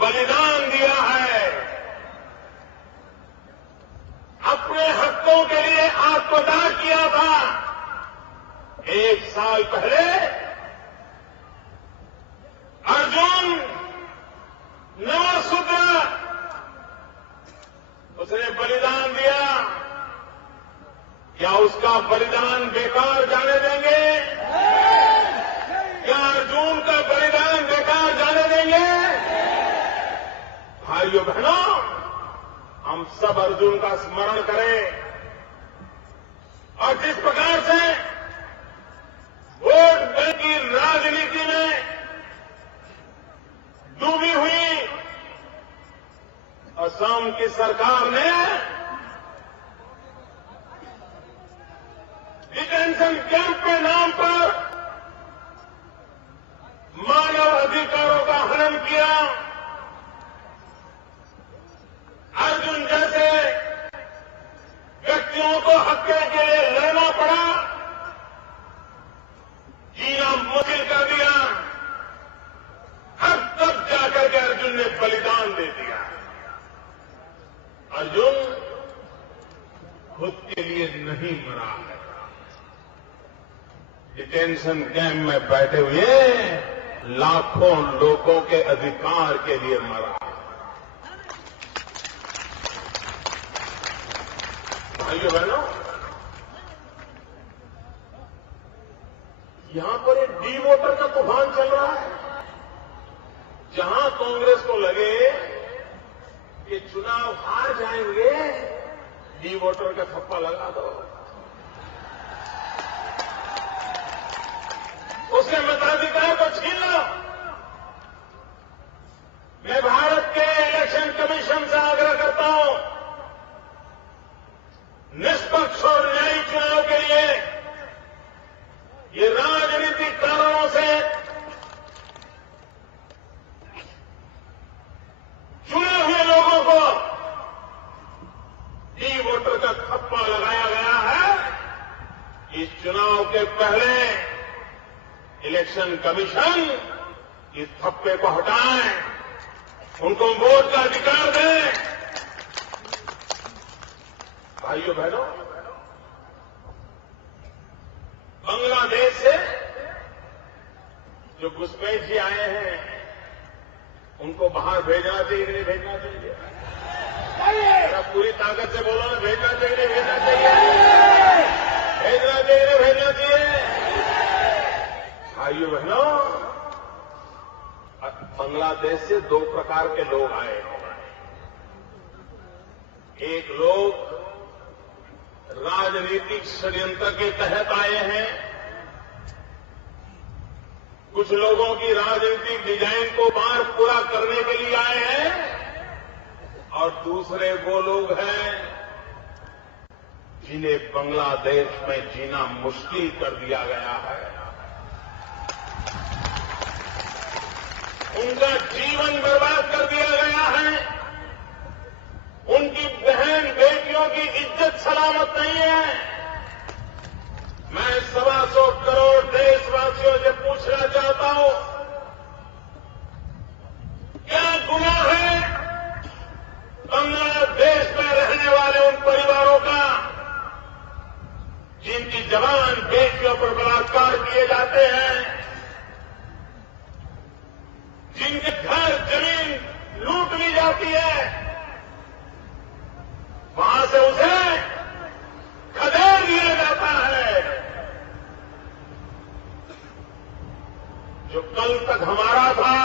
बलिदान दिया है, अपने हकों के लिए आत्मदान किया था। 1 साल पहले अर्जुन नमःशूद्र उसने बलिदान दिया। क्या उसका बलिदान बेकार जाने देंगे? क्या अर्जुन का बलिदान बेकार जाने देंगे? भाइयों बहनों, हम सब अर्जुन का स्मरण करें और जिस प्रकार से वोट बैंक की राजनीति में डूबी हुई असम की सरकार ने डिटेंशन कैंप के नाम पर मानव अधिकारों का हनन किया। अर्जुन जैसे व्यक्तियों को हत्या के लिए लड़ना पड़ा, जीना मुश्किल कर दिया। अब तब जाकर के अर्जुन ने बलिदान दे दिया। अर्जुन खुद के लिए नहीं मरा है, डिटेंशन कैंप में बैठे हुए लाखों लोगों के अधिकार के लिए मरा। भाइयों बहनों, यहां पर एक डी वोटर का तूफान चल रहा है। जहां कांग्रेस को लगे कि चुनाव हार जाएंगे, डी वोटर का थप्पा लगा दो, उसके मताधिकार को छीन लो। मैं भारत के इलेक्शन कमीशन से आग्रह करता हूं, निष्पक्ष और न्यायी चुनाव के लिए ये राजनीतिक कारणों से चुने हुए लोगों को डी वोटर का थप्पा लगाया गया है। इस चुनाव के पहले इलेक्शन कमीशन इस थप्पे को हटाए, उनको वोट का अधिकार दें। भाइयों बहनों, बांग्लादेश से जो घुसपैठ जी आए हैं, उनको बाहर भेजना चाहिए कि नहीं भेजना चाहिए? जरा पूरी ताकत से बोलो ना, भेजना चाहिए नहीं भेजना चाहिए? भेजना चाहिए नहीं भेजना चाहिए? भाइयों बहनों, बांग्लादेश से 2 प्रकार के लोग आए हैं। एक लोग राजनीतिक षड्यंत्र के तहत आए हैं, कुछ लोगों की राजनीतिक डिजाइन को बार पूरा करने के लिए आए हैं, और दूसरे वो लोग हैं जिन्हें बांग्लादेश में जीना मुश्किल कर दिया गया है। उनका जीवन बर्बाद कर दिया गया है, उनकी बहन बेटियों की इज्जत सलामत नहीं है। मैं 125 करोड़ देशवासियों से पूछना चाहता हूं, क्या गुनाह है बांग्लादेश में रहने वाले उन परिवारों का जिनकी जवान बेटियों पर बलात्कार किए जाते हैं, जिनके घर जमीन लूट ली जाती है, वहां से उसे खदेड़ दिया जाता है। जो कल तक हमारा था,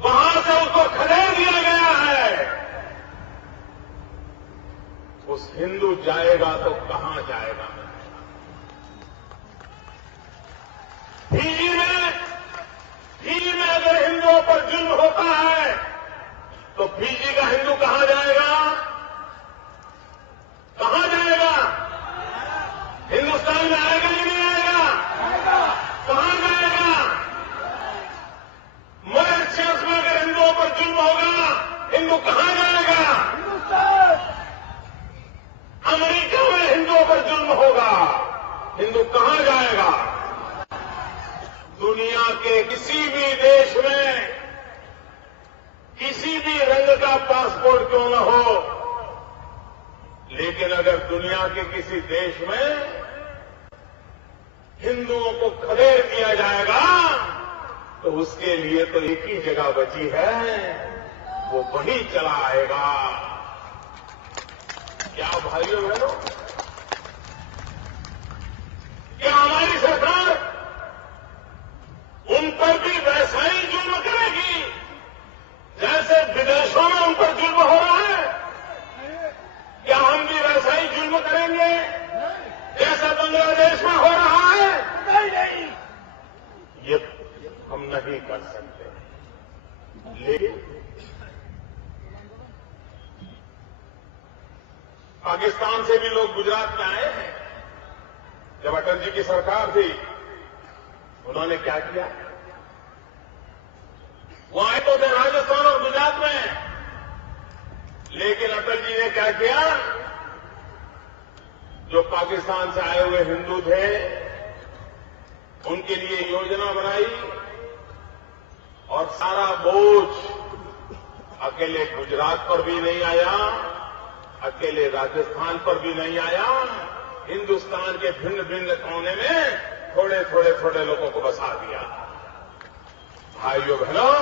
वहां से उसको खदेड़ दिया गया है। उस हिंदू जाएगा तो कहां जाएगा? फिजी में अगर हिंदुओं पर जुल्म होता है तो फिजी का हिंदू कहां जाएगा? कहां जाएगा? हिंदुस्तान में आएगा कि नहीं आएगा? कहां जाएगा? मॉरिशस में अगर हिंदुओं पर जुल्म होगा, हिंदू कहां जाएगा? अमेरिका में हिंदुओं पर जुल्म होगा, हिंदू कहां जाएगा? दुनिया के किसी भी देश में किसी भी रंग का पासपोर्ट क्यों न हो, लेकिन अगर दुनिया के किसी देश में हिंदुओं को खदेड़ दिया जाएगा तो उसके लिए तो एक ही जगह बची है, वो वहीं चला आएगा। क्या भाइयों बहनों, क्या हमारी सरकार उन पर भी वैसा ही जुल्म करेगी जैसे विदेशों में उन पर जुल्म हो रहा है? क्या हम भी वैसा ही जुल्म करेंगे जैसा बांग्लादेश में हो रहा है? नहीं, ये हम नहीं कर सकते। लेकिन पाकिस्तान से भी लोग गुजरात में आए हैं। जब अटल जी की सरकार थी, उन्होंने क्या किया? वो आए तो थे राजस्थान और गुजरात में, लेकिन अटल जी ने क्या किया? जो पाकिस्तान से आए हुए हिंदू थे, उनके लिए योजना बनाई और सारा बोझ अकेले गुजरात पर भी नहीं आया, अकेले राजस्थान पर भी नहीं आया, हिंदुस्तान के भिन्न भिन्न कोने में थोड़े थोड़े थोड़े लोगों को बसा दिया। भाइयों बहनों,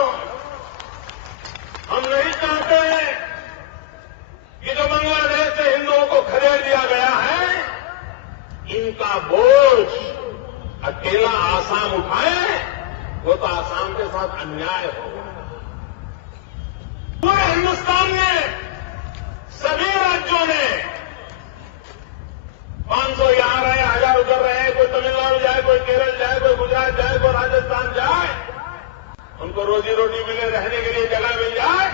हम नहीं चाहते कि जो बांग्लादेश से हिंदुओं को खदेड़ दिया गया है, इनका बोझ अकेला आसाम उठाए, वो तो आसाम के साथ अन्याय होगा। पूरे हिंदुस्तान में सभी राज्यों ने 500 यहां रहे, 1000 उधर रहे, कोई तमिलनाडु जाए, कोई केरल जाए, कोई गुजरात जाए, कोई राजस्थान जाए, उनको रोजी रोटी मिले, रहने के लिए जगह मिल जाए,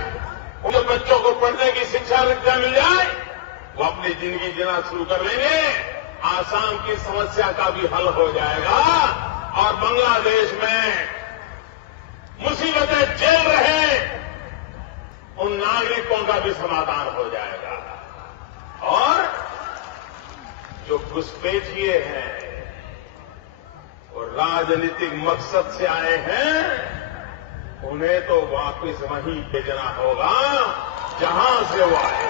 उनके बच्चों को पढ़ने की शिक्षा मिल जाए, वो अपनी जिंदगी जीना शुरू कर लेंगे। आसाम की समस्या का भी हल हो जाएगा और बांग्लादेश में मुसीबतें झेल रहे उन नागरिकों का भी समाधान हो जाएगा। और जो घुसपैठिए हैं, वो राजनीतिक मकसद से आए हैं, उन्हें तो वापिस वहीं भेजना होगा जहां से वो आए।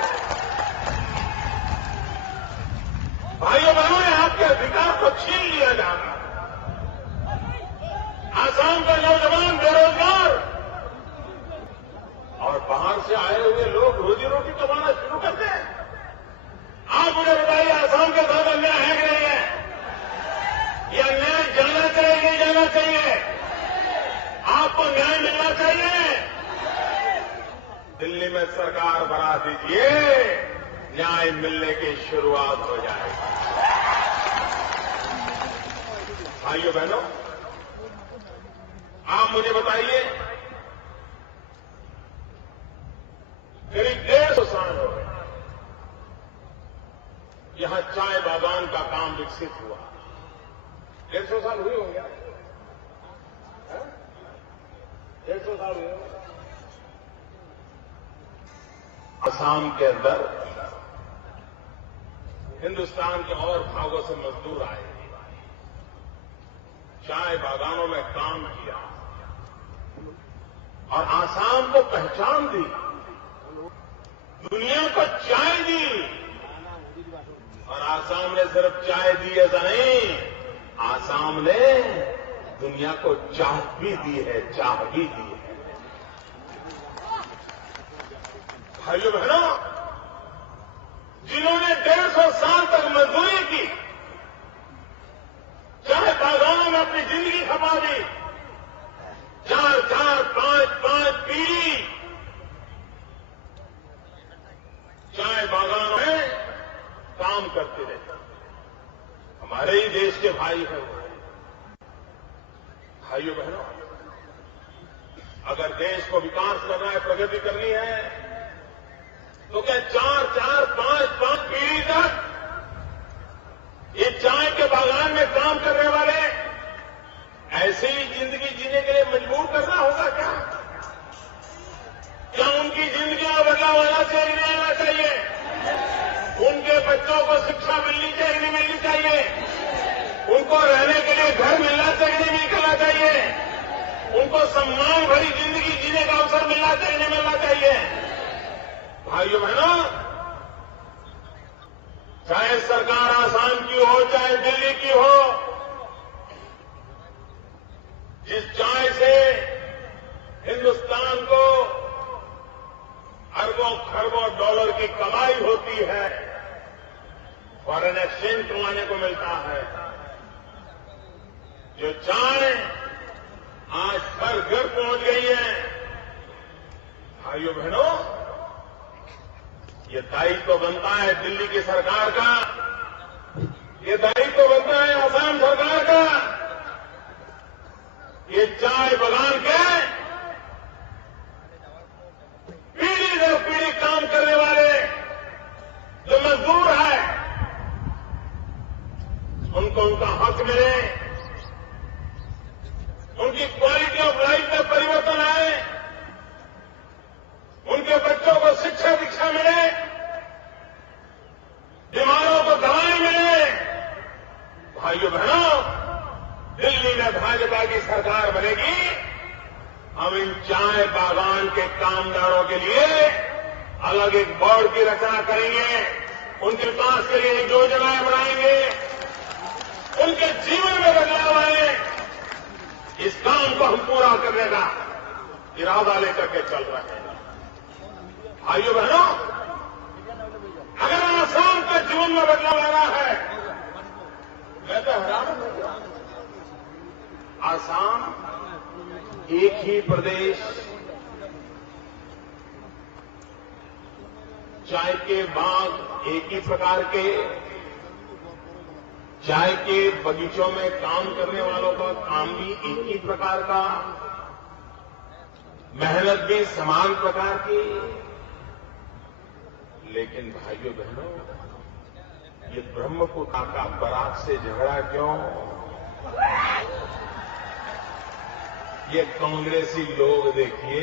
भाइयों बहनों, आपके अधिकार को छीन लिया जा रहा है। आसाम का नौजवान बेरोजगार और बाहर से आए हुए लोग रोजी रोटी कमाना शुरू करते हैं। आप मुझे बताइए, आसाम के साथ अन्याय है कि नहीं है? यह अन्याय जाना चाहिए नहीं जाना चाहिए? आपको न्याय मिलना चाहिए। दिल्ली में सरकार बना दीजिए, न्याय मिलने की शुरुआत हो जाएगी। भाइयों बहनों, आप मुझे बताइए, करीब 150 साल हो गए यहां चाय बागान का काम विकसित हुआ। 150 साल हुए होंगे, 150 साल हुए होंगे। असम के अंदर हिंदुस्तान के और भागों से मजदूर आए, चाय बागानों में काम किया और आसाम को पहचान दी, दुनिया को चाय दी। और आसाम ने सिर्फ चाय दी ऐसा नहीं, आसाम ने दुनिया को चाह भी दी है, चाह भी दी है। भाइयों बहनों, जिन्होंने 150 साल तक मजदूरी की, चाय बागानों में अपनी जिंदगी खपा दी, 4-4, 5-5 पीढ़ी चाय बागानों में काम करते रहे। हमारे ही देश के भाई हैं। भाइयों बहनों, अगर देश को विकास करना है, प्रगति करनी है, तो क्या 4-4, 5-5 पीढ़ी तक ये चाय के बागान में काम करने वाले ऐसे ही जिंदगी जीने के लिए मजबूर करना होगा क्या? क्या उनकी जिंदगी में बदलाव आना चाहिए नहीं आना चाहिए? उनके बच्चों को शिक्षा मिलनी चाहिए नहीं मिलनी चाहिए? उनको रहने के लिए घर मिलना चाहिए, नहीं मिलना चाहिए? उनको सम्मान भरी जिंदगी जीने का अवसर मिलना चाहिए, नहीं मिलना चाहिए? भाइयों बहनों, चाहे सरकार आसाम की हो चाहे दिल्ली की हो, जिस चाय से हिंदुस्तान को अरबों खरबों डॉलर की कमाई होती है, फॉरेन एक्सचेंज कमाने को मिलता है, जो चाय आज घर घर पहुंच गई है, भाइयों बहनों, ये दायित्व बनता है दिल्ली की सरकार का, ये दायित्व बनता है असम सरकार का। ये चाय बगान के पीढ़ी दर पीढ़ी काम करने वाले जो मजदूर है, उनको उनका हक मिले, उनकी क्वालिटी ऑफ लाइफ में परिवर्तन आए, उनके बच्चों को शिक्षा दीक्षा मिले, बीमारों को दवाएं मिले। भाइयों बहनों, दिल्ली में भाजपा की सरकार बनेगी, हम इन चाय बागान के कामगारों के लिए अलग एक बोर्ड की रचना करेंगे, उनके विकास के लिए योजनाएं बनाएंगे, उनके जीवन में बदलाव आए। इस काम को हम पूरा करने का इरादा लेकर के चल रहे हैं। भाइयों बहनों, अगर आसाम के जीवन में बदलाव लाना है, मैं तो हैरान हूं। आसाम एक ही प्रदेश, चाय के बाग एक ही प्रकार के, चाय के बगीचों में काम करने वालों का काम भी एक ही प्रकार का, मेहनत भी समान प्रकार की। लेकिन भाइयों बहनों, ये ब्रह्मपुत्र का बराक से झगड़ा क्यों? ये कांग्रेसी लोग देखिए,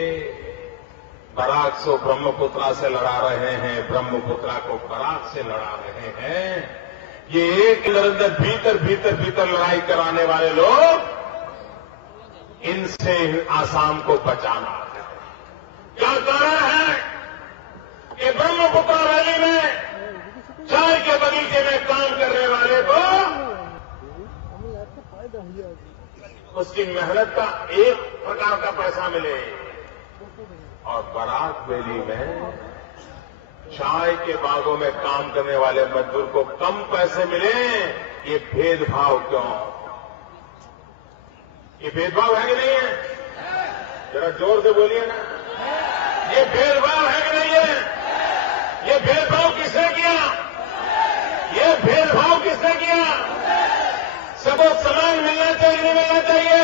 बराक को ब्रह्मपुत्रा से लड़ा रहे हैं, ब्रह्मपुत्रा को बराक से लड़ा रहे हैं। ये एक अंदर भीतर भीतर भीतर लड़ाई कराने वाले लोग, इनसे आसाम को बचाना है। क्या कारण है कि ब्रह्मपुत्र वैली में चाय के बगीचे में काम करने वाले को उसकी मेहनत का एक प्रकार का पैसा मिले, और बराक वैली में चाय के बागों में काम करने वाले मजदूर को कम पैसे मिले? ये भेदभाव क्यों? ये भेदभाव है कि नहीं है? जरा जोर से बोलिए ना, ये भेदभाव है कि नहीं है? ये भेदभाव किसने किया? ये भेदभाव किसने किया? सबको समान मिलना चाहिए, नहीं मिलना चाहिए?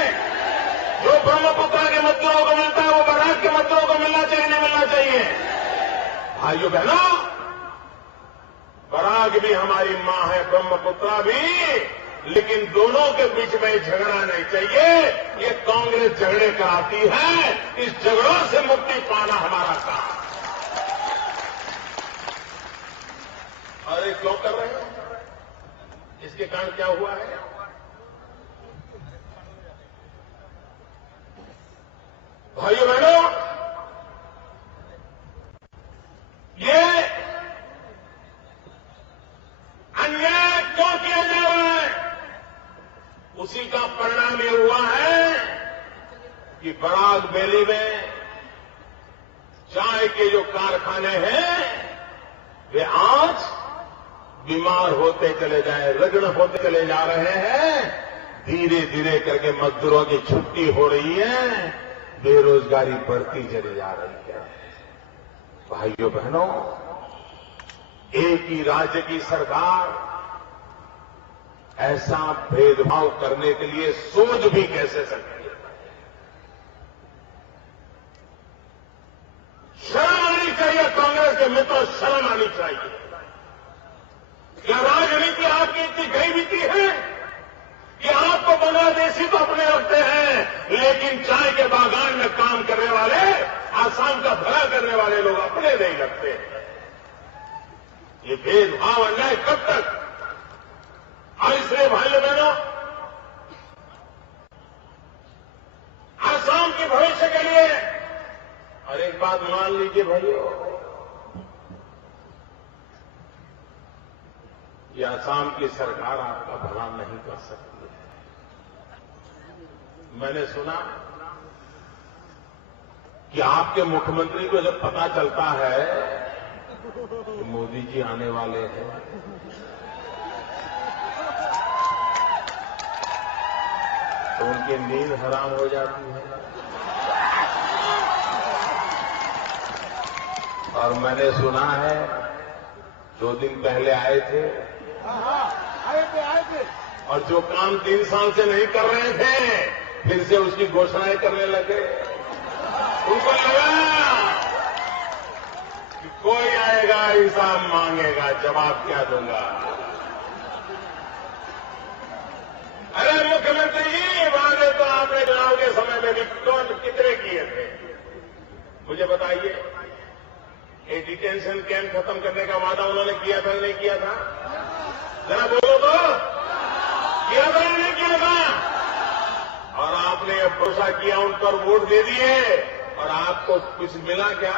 जो ब्रह्मपुत्र के मजदूरों को मिलता है वो बराक के मजदूरों को मिलना चाहिए, नहीं मिलना चाहिए? भाइयों बहनों, बराक भी हमारी मां है, ब्रह्मपुत्रा भी, लेकिन दोनों के बीच में झगड़ा नहीं चाहिए। ये कांग्रेस झगड़े कराती है, इस झगड़ों से मुक्ति पाना हमारा काम। अरे क्यों कर रहे हैं? इसके कारण क्या हुआ है? भाइयों बहनों, ये अन्याय क्यों किया जा रहा है? उसी का परिणाम ये हुआ है कि बराक वैली में चाय के जो कारखाने हैं, वे आज बीमार होते चले जाए, रुग्ण होते चले जा रहे हैं। धीरे धीरे करके मजदूरों की छुट्टी हो रही है, बेरोजगारी बढ़ती चली जा रही है। भाइयों बहनों, एक ही राज्य की सरकार ऐसा भेदभाव करने के लिए सोच भी कैसे सकती है? शर्म आनी चाहिए कांग्रेस के मित्रों, शर्म आनी चाहिए। क्या राजनीति आपकी इतनी गई बीती है कि आपको बांग्लादेशी तो अपने रखते हैं, लेकिन चाय के बागान में काम करने वाले, आसाम का भला करने वाले लोग अपने नहीं लगते? ये भेदभाव अन्याय कब तक? और इसलिए भाइयों बहनों, मान लीजिए भाइयों, कि असम की सरकार आपका भला नहीं कर सकती है। मैंने सुना कि आपके मुख्यमंत्री को जब पता चलता है कि मोदी जी आने वाले हैं, तो उनकी नींद हराम हो जाती है। और मैंने सुना है 2 दिन पहले आए थे और जो काम 3 साल से नहीं कर रहे थे फिर से उसकी घोषणाएं करने लगे। उनको लगा कि कोई आएगा हिसाब मांगेगा, जवाब क्या दूंगा। अरे मुख्यमंत्री जी, वादे तो आपने चुनाव के समय में भी कितने किए थे, मुझे बताइए। ये डिटेंशन कैंप खत्म करने का वादा उन्होंने किया था नहीं किया था? जरा बोलो तो, किया था नहीं किया था? और आपने ये भरोसा किया, उन पर वोट दे दिए और आपको कुछ मिला क्या?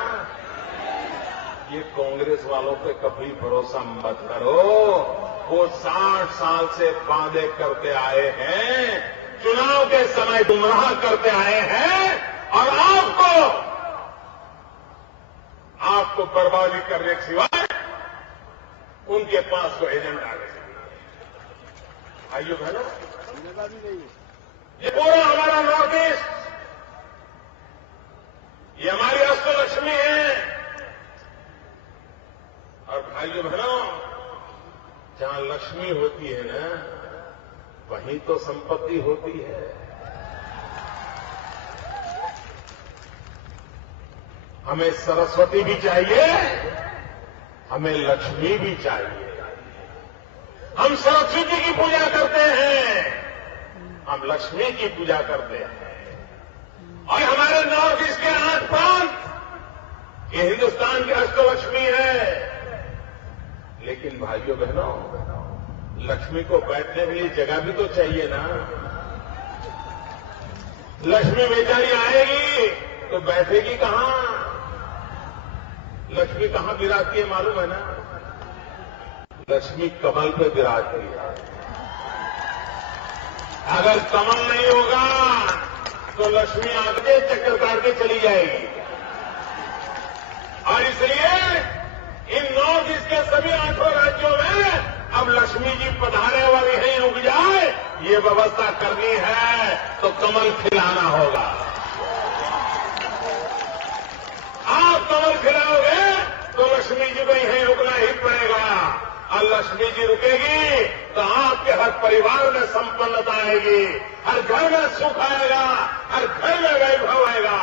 ये कांग्रेस वालों पे कभी भरोसा मत करो। वो 60 साल से वादे करते आए हैं, चुनाव के समय गुमराह करते आए हैं और आपको बर्बादी करने के सिवाय उनके पास कोई एजेंडा नहीं। आइए बहनों, ये पूरा हमारा नॉर्थ ईस्ट, ये हमारी अष्टलक्ष्मी है। और भाइयों बहनों, जहां लक्ष्मी होती है ना, वहीं तो संपत्ति होती है। हमें सरस्वती भी चाहिए, हमें लक्ष्मी भी चाहिए। हम सरस्वती की पूजा करते हैं, हम लक्ष्मी की पूजा करते हैं। और हमारे नॉर्थ ईस्ट के 8 प्रांत ये हिंदुस्तान की अष्टलक्ष्मी है। लेकिन भाइयों बहनों, लक्ष्मी को बैठने के लिए जगह भी तो चाहिए ना। लक्ष्मी बेचारी आएगी तो बैठेगी कहां? लक्ष्मी कहां विराजती है मालूम है ना? लक्ष्मी कमल पे विराजती है। अगर कमल नहीं होगा तो लक्ष्मी आगे चक्कर काट के चली जाएगी। और इसलिए इन नॉर्थ ईस्ट के सभी 8 राज्यों में अब लक्ष्मी जी पधारे और यहीं रुक जाए, ये व्यवस्था करनी है तो कमल खिलाना होगा। आप कमल खिलाओगे तो लक्ष्मी जी को यहीं रुकना ही पड़ेगा। और लक्ष्मी जी रुकेगी तो आपके हर परिवार में संपन्नता आएगी, हर घर में सुख आएगा, हर घर में वैभव आएगा।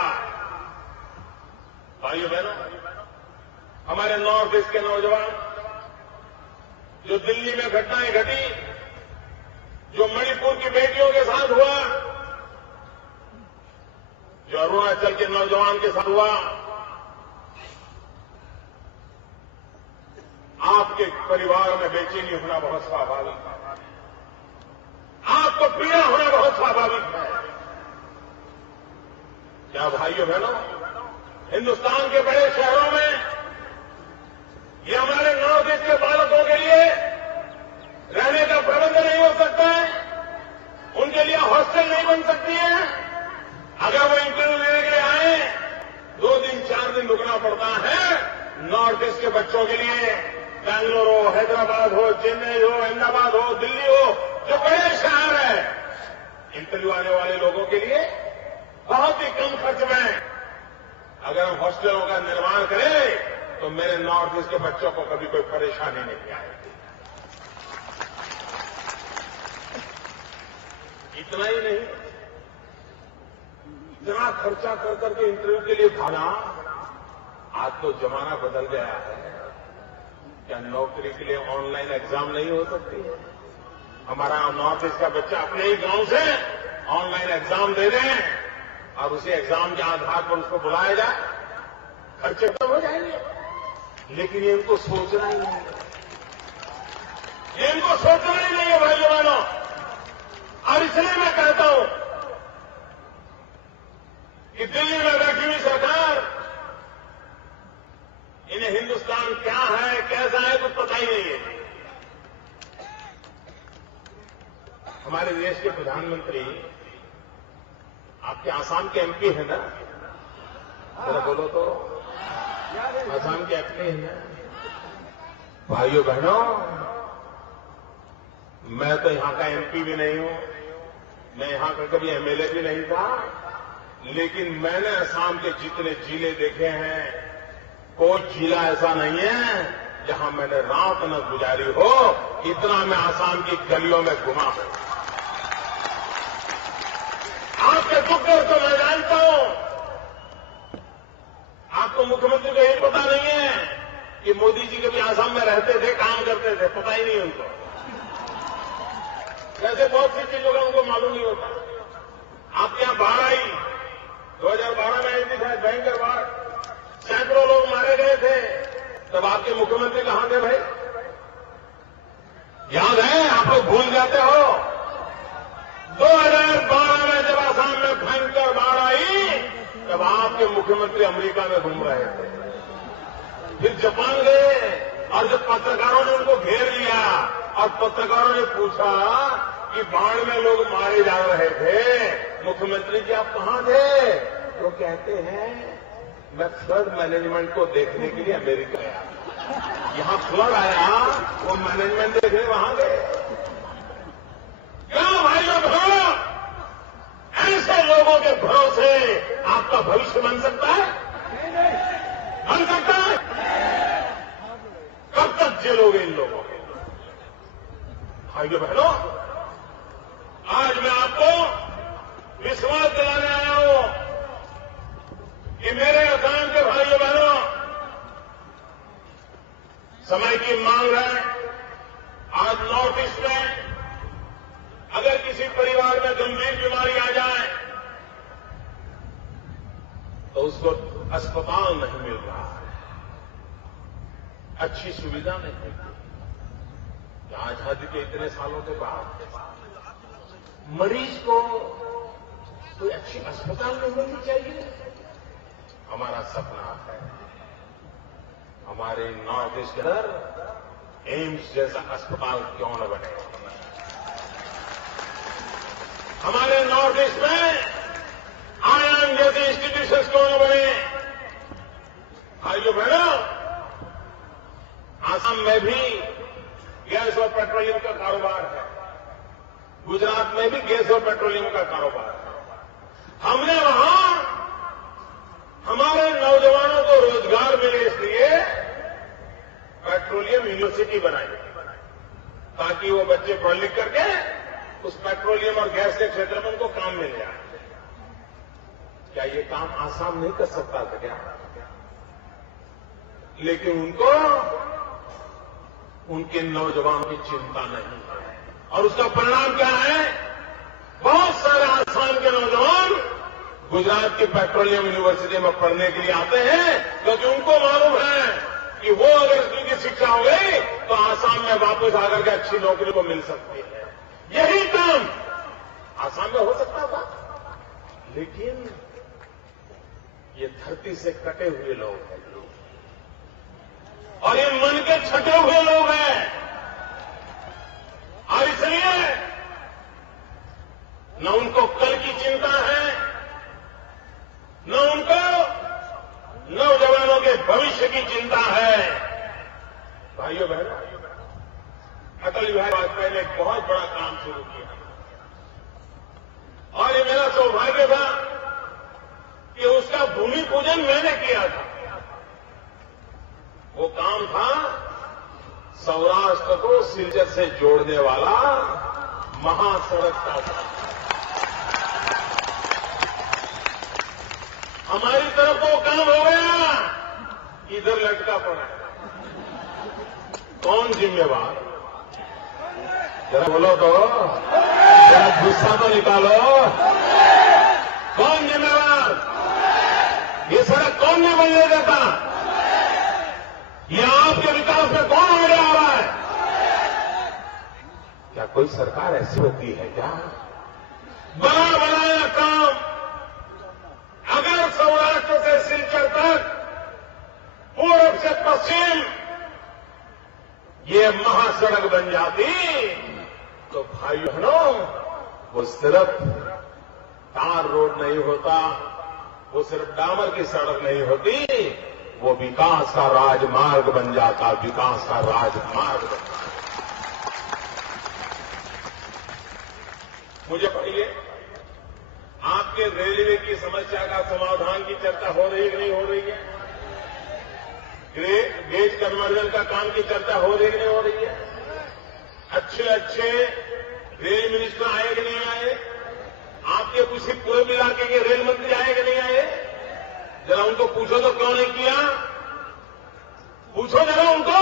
भाइयों बहनों, हमारे नॉर्थ ईस्ट के नौजवान, जो दिल्ली में घटनाएं घटी, जो मणिपुर की बेटियों के साथ हुआ, जो अरुणाचल के नौजवान के साथ हुआ, आपके परिवार में बेचैनी होना बहुत स्वाभाविक है, आपको पीड़ा होना बहुत स्वाभाविक है। क्या भाइयों बहनों, हिंदुस्तान के बड़े शहरों में ये हमारे नॉर्थ ईस्ट के बालकों के लिए रहने का प्रबंध नहीं हो सकता है, उनके लिए हॉस्टल नहीं बन सकती है। अगर वो इंटरव्यू लेने के लिए आए, 2 दिन 4 दिन रुकना पड़ता है। नॉर्थ ईस्ट के बच्चों के लिए बैंगलोर हो, हैदराबाद हो, चेन्नई हो, अहमदाबाद हो, दिल्ली हो, जो बड़े शहर है, इंटरव्यू आने वाले लोगों के लिए बहुत ही कम खर्च में अगर हम हॉस्टलों का निर्माण करें तो मेरे नॉर्थ ईस्ट के बच्चों को कभी कोई परेशानी नहीं आएगी। इतना ही नहीं, इतना खर्चा कर करके इंटरव्यू के लिए भाना, आज तो जमाना बदल गया है। क्या नौकरी के लिए ऑनलाइन एग्जाम नहीं हो सकती है? हमारा नॉर्थ ईस्ट का बच्चा अपने ही गांव से ऑनलाइन एग्जाम दे दें और उसी एग्जाम के आधार पर उसको बुलाया जाए, खर्चे कम हो जाएंगे। लेकिन ये इनको सोचना ही नहीं है, ये इनको सोचना ही नहीं है भाइयों बहनों। और इसलिए मैं कहता हूं कि दिल्ली में बैठी हुई सरकार हमारे देश के प्रधानमंत्री आपके आसाम के एमपी है ना? जरा बोलो तो, आसाम के एमपी है ना? भाइयों बहनों, मैं तो यहां का एमपी भी नहीं हूं, मैं यहां का कभी एमएलए भी नहीं था, लेकिन मैंने असम के जितने जिले देखे हैं, कोई जिला ऐसा नहीं है जहां मैंने रात न गुजारी हो। इतना मैं आसाम की गलियों में घुमा हूं। आपके दुख दर्द तो मैं जानता हूं। आपको मुख्यमंत्री को यही पता नहीं है कि मोदी जी कभी आसाम में रहते थे, काम करते थे, पता ही नहीं उनको। वैसे बहुत सी चीजों का उनको मालूम नहीं होता। आपके यहां बाढ़ आई, 2012 में आई थी शायद, भयंकर बाढ़, सैकड़ों लोग मारे गए थे। तब आपके मुख्यमंत्री कहां थे भाई? याद है? आप लोग भूल जाते हो। 2012 में जब आसाम में भयंकर बाढ़ आई, तब आपके मुख्यमंत्री अमेरिका में घूम रहे थे, फिर जापान गए, और जब पत्रकारों ने उनको घेर लिया और पत्रकारों ने पूछा कि बाढ़ में लोग मारे जा रहे थे, मुख्यमंत्री जी आप कहां थे? तो कहते हैं मैं फ्लड मैनेजमेंट को देखने के लिए अमेरिका गया। यहां फ्लड आया, वो मैनेजमेंट देखने वहां गए। क्या भाइयों बहनों, ऐसे लोगों के भरोसे आपका भविष्य बन सकता है? बन सकता है? कब तक झेलोगे इन लोगों को? भाइयों बहनों, आज मैं आपको विश्वास दिलाने आया हूं कि मेरे असम के भाइयों बहनों, समय की मांग है। आज नॉर्थ ईस्ट में अगर किसी परिवार में गंभीर बीमारी आ जाए तो उसको अस्पताल नहीं मिल रहा है, अच्छी सुविधा नहीं मिलती। आजादी के इतने सालों के बाद मरीज को कोई अच्छी अस्पताल नहीं मिलनी चाहिए। हमारा सपना है हमारे नॉर्थ ईस्ट के अंदर एम्स जैसा अस्पताल क्यों न बने। हमारे नॉर्थ ईस्ट में आईआईएम जैसे इंस्टीट्यूशन क्यों न बने। भाइयों बहनों, आसाम में भी गैस और पेट्रोलियम का कारोबार है, गुजरात में भी गैस और पेट्रोलियम का कारोबार है। हमने वहां हमारे नौजवानों को रोजगार मिले इसलिए पेट्रोलियम यूनिवर्सिटी बनाई, ताकि वो बच्चे पढ़ लिख करके उस पेट्रोलियम और गैस के क्षेत्र में उनको काम मिल जाए। क्या ये काम आसाम नहीं कर सकता था क्या? लेकिन उनको उनके नौजवान की चिंता नहीं है, और उसका परिणाम क्या है? बहुत सारे आसाम के नौजवान गुजरात की पेट्रोलियम यूनिवर्सिटी में पढ़ने के लिए आते हैं, क्योंकि उनको मालूम है कि वो अगर उनकी शिक्षा हो गई तो आसाम में वापस आकर के अच्छी नौकरी को मिल सकती है। यही काम आसाम में हो सकता था, लेकिन ये धरती से कटे हुए लोग हैं और ये मन के छटे हुए लोग हैं, और इसलिए न उनको कल की चिंता है, न उनको नौजवानों के भविष्य की चिंता है। भाइयों बहनों, अटल बिहारी वाजपेयी ने एक बहुत बड़ा काम शुरू किया, और ये मेरा सौभाग्य था कि उसका भूमि पूजन मैंने किया था। वो काम था सौराष्ट्र को सिलचर से जोड़ने वाला महासड़क का काम। हमारी तरफ वो काम हो गया, इधर लटका पड़ा। कौन जिम्मेवार? जरा बोलो तो, जरा गुस्सा तो निकालो। कौन जिम्मेवार? ये सड़क कौन नहीं बनने देता? ये आपके विकास में कौन आगे आ रहा है? क्या कोई सरकार ऐसी होती है क्या? बना बनाया काम अगर सौराष्ट्र से सिलचर तक, पूर्व से पश्चिम, ये महासड़क बन जाती तो भाई बहनों, वो सिर्फ तार रोड नहीं होता, वो सिर्फ डामर की सड़क नहीं होती, वो विकास का राजमार्ग बन जाता, विकास का राजमार्ग बन जाता। मुझे कहिए, आपके रेलवे की समस्या का समाधान की चर्चा हो रही है कि नहीं हो रही है? गेज कन्वर्जन का काम की चर्चा हो रही है कि नहीं हो रही है? अच्छे रेल मिनिस्टर आए कि नहीं आए? आपके किसी पूर्व इलाके के रेल मंत्री आए कि नहीं आए? जरा उनको पूछो तो क्यों नहीं किया? पूछो जरा उनको।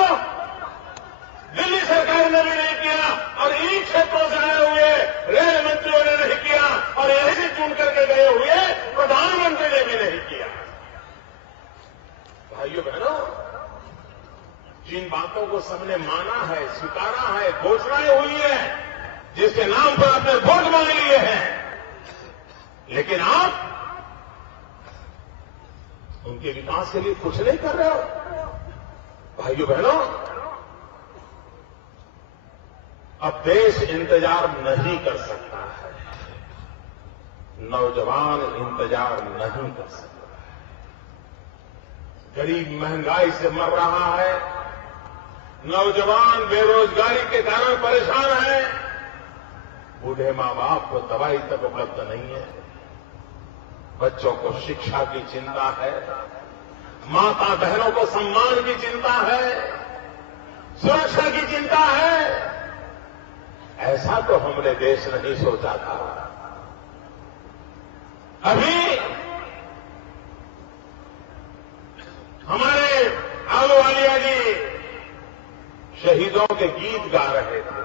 दिल्ली सरकार ने भी नहीं किया और इन क्षेत्रों से आए हुए रेल मंत्रियों ने नहीं किया और यहीं से चुन करके गए हुए प्रधानमंत्री ने भी नहीं किया। भाइयों बहनों, जिन बातों को सबने माना है, स्वीकारा है, घोषणाएं हुई है, जिसके नाम पर आपने वोट मांग लिए हैं, लेकिन आप उनके विकास के लिए कुछ नहीं कर रहे हो। भाइयों बहनों, अब देश इंतजार नहीं कर सकता है, नौजवान इंतजार नहीं कर सकता है। गरीब महंगाई से मर रहा है, नौजवान बेरोजगारी के कारण परेशान है, बूढ़े मां बाप को दवाई तक उपलब्ध नहीं है, बच्चों को शिक्षा की चिंता है, माता बहनों को सम्मान की चिंता है, सुरक्षा की चिंता है। ऐसा तो हमने देश नहीं सोचा था। अभी हमारे आलूवालिया जी शहीदों के गीत गा रहे थे।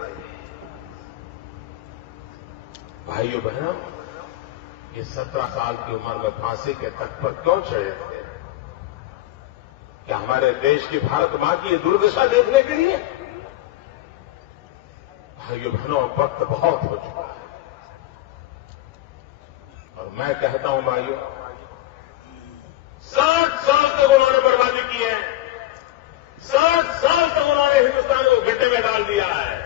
भाइयों बहनों, ये 17 साल की उम्र में फांसी के तख्त पर क्यों चढ़े थे? क्या हमारे देश की भारत मां की दुर्दशा देखने के लिए? भाइयों बहनों, वक्त बहुत हो चुका है और मैं कहता हूं भाइयों, 60 साल तक उन्होंने बर्बादी की है, 60 साल तक उन्होंने हिंदुस्तान को गड्ढे में डाल दिया है।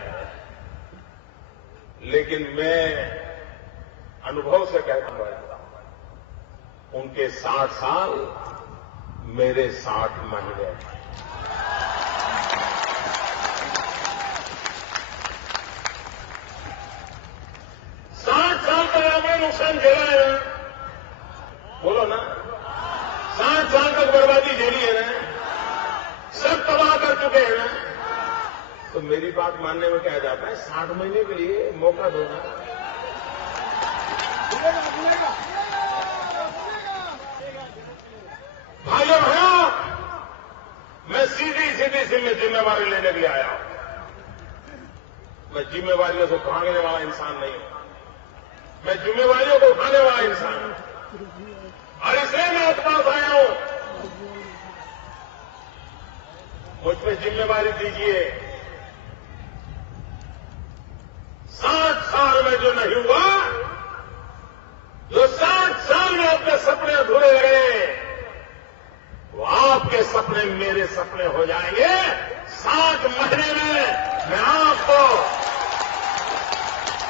लेकिन मैं अनुभव से कहता हूं, उनके 60 साल मेरे 60 महीने। 60 साल तक आपने नुकसान झेला है ना? बोलो ना। 60 साल तक बर्बादी झेली है ना? सब तबाह कर चुके हैं ना? तो मेरी बात मानने में क्या जाता है? 60 महीने के लिए मौका दो ना। भाइयों बहनों, मैं सीधी जिम्मेवारी लेने के लिए आया हूं। मैं जिम्मेवारियों से भागने वाला इंसान नहीं हूं, मैं जिम्मेवारियों को उठाने वाला इंसान हूं और इसलिए मैं आपके पास आया हूं। मुझ पर जिम्मेवारी दीजिए। 60 साल में जो नहीं हुआ, जो 60 साल में अपने सपने अधूरे रहे, वो आपके सपने मेरे सपने हो जाएंगे। 60 महीने में मैं आपको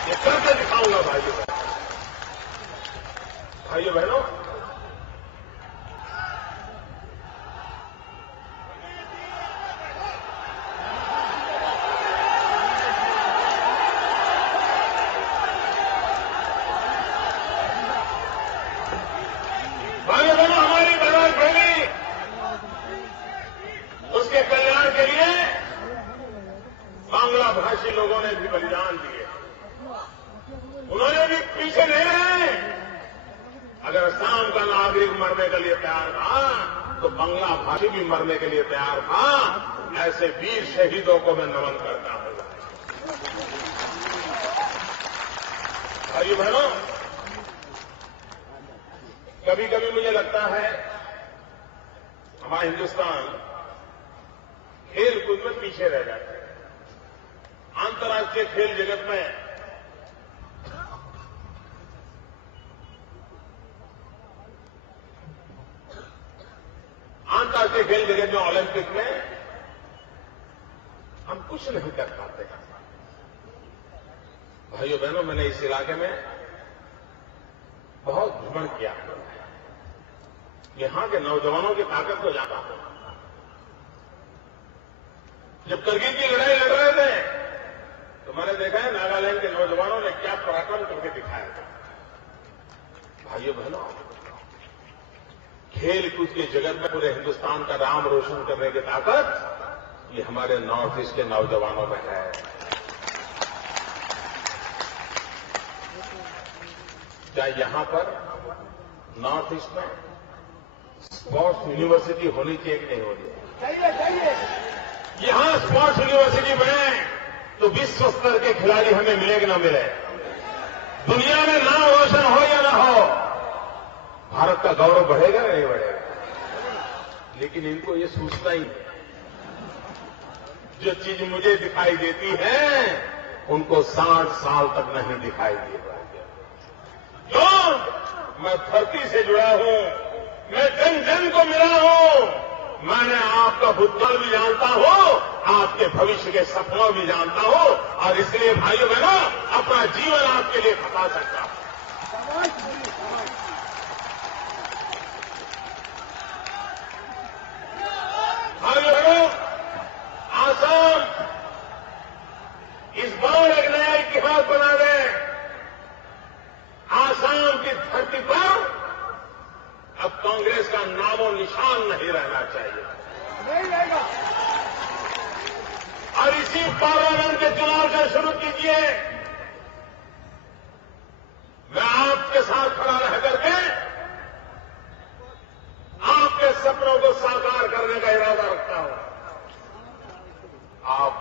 ये करके दिखाऊंगा। भाइयों बहनों, हमारी बरात फैली, उसके कल्याण के लिए बांग्ला भाषी लोगों ने भी बलिदान दिए। उन्होंने भी पीछे नहीं रहे। अगर शाम का नागरिक मरने के लिए तैयार था तो बांग्ला भाषी भी मरने के लिए तैयार था। ऐसे वीर शहीदों को मैं नमन करता हूं। भाइयों बहनों, कभी कभी मुझे लगता है हमारा हिंदुस्तान खेल कूद में पीछे रह जाता है। अंतर्राष्ट्रीय खेल जगत में ओलंपिक में हम कुछ नहीं कर पाते। भाइयों बहनों, मैंने इस इलाके में बहुत भ्रमण किया। यहां के नौजवानों की ताकत को जाना। जब करगिल की लड़ाई लड़ रहे थे तो मैंने देखा है नागालैंड के नौजवानों ने क्या पराक्रम करके दिखाया था। भाइयों बहनों, खेल कूद के जगत में पूरे हिंदुस्तान का नाम रोशन करने की ताकत ये हमारे नॉर्थ ईस्ट के नौजवानों में है। क्या यहां पर नॉर्थ ईस्ट में स्पोर्ट्स यूनिवर्सिटी होनी चाहिए कि नहीं होनी चाहिए? यहां स्पोर्ट्स यूनिवर्सिटी बने तो विश्व स्तर के खिलाड़ी हमें मिले कि ना मिले, दुनिया में नाम रोशन हो या ना हो, भारत का गौरव बढ़ेगा या नहीं बढ़ेगा? लेकिन इनको ये सूझता ही है। जो चीज मुझे दिखाई देती है उनको 60 साल तक नहीं दिखाई देगा। क्यों? मैं धरती से जुड़ा हूं, मैं जन जन को मिला हूं, मैंने आपका भूतकाल भी जानता हूं, आपके भविष्य के सपनों भी जानता हूं, और इसलिए भाइयों बहनों अपना जीवन आपके लिए खपा सकता हूं। भाइयों बहनों, आसाम इस बार एक नया इतिहास बना दे। आसाम की धरती पर अब कांग्रेस का नामो निशान नहीं रहना चाहिए। नहीं रहेगा। और इसी पार्लियामेंट के चुनाव से शुरू कीजिए। मैं आपके साथ खड़ा रह करके आपके सपनों को साकार करने का इरादा रखता हूं। आप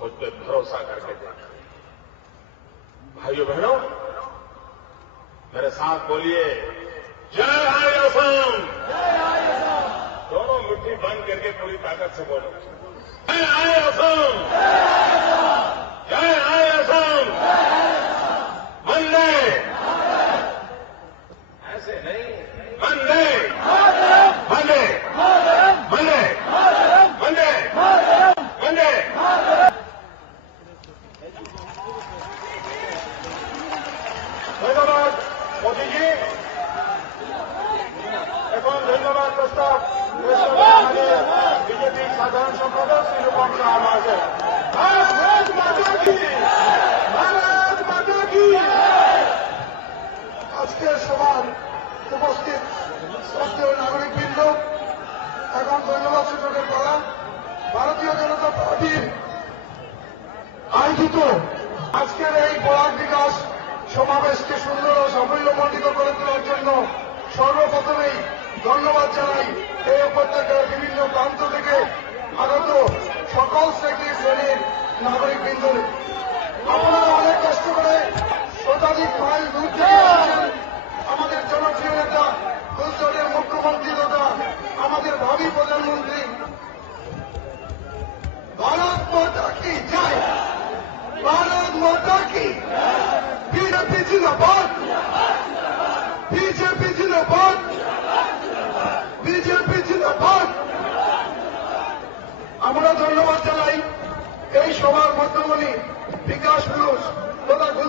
मुझ पर भरोसा करके देखिए। भाइयों बहनों, मेरे साथ बोलिए, जय हाय असम। दोनों मुट्ठी बंद करके पूरी ताकत से बोलो, जय हाय असम, जय हाय असम, वंदे, ऐसे नहीं, वंदे वंदे वंदे वंदे वंदे। धन्यवाद मोदी जी। এখন ধন্যবাদ প্রস্তাব বিজেপির সাধারণ সম্পাদক শ্রী রূপম শাহ মহাশয়। ভারত মাতা কি, ভারত মাতা কি। আজকের সভার উপস্থিত শ্রদ্ধেয় নাগরিকবৃন্দ, এখন ধন্যবাদ সূচকের পালা। ভারতীয় জনতা পার্টির আয়োজিত আজকের এই বরাক বিকাশ সমাবেশকে সুন্দর ও সাফল্যমণ্ডিত করে তোলার জন্য সর্বপ্রথমেই ধন্যবাদ জানাই এই উপত্যকার বিভিন্ন প্রান্ত থেকে আগত সকল শ্রেণীর নাগরিকবৃন্দ। আপনারা অনেক কষ্ট করে শতাধিক মাইল দূর থেকে এসেছেন। আমাদের জনপ্রিয় নেতা, গুজরাটের মুখ্যমন্ত্রী তথা আমাদের ভাবি প্রধানমন্ত্রী। ভারত মাতা কি জয়, ভারত মাতা কি। বিজেপি জিন্দাবাদ, বিজেপি জিন্দাবাদ, বিজেপি জিন্দাবাদ। আমরা ধন্যবাদ জানাই এই সভার মধ্যমণি বিকাশ পুরুষ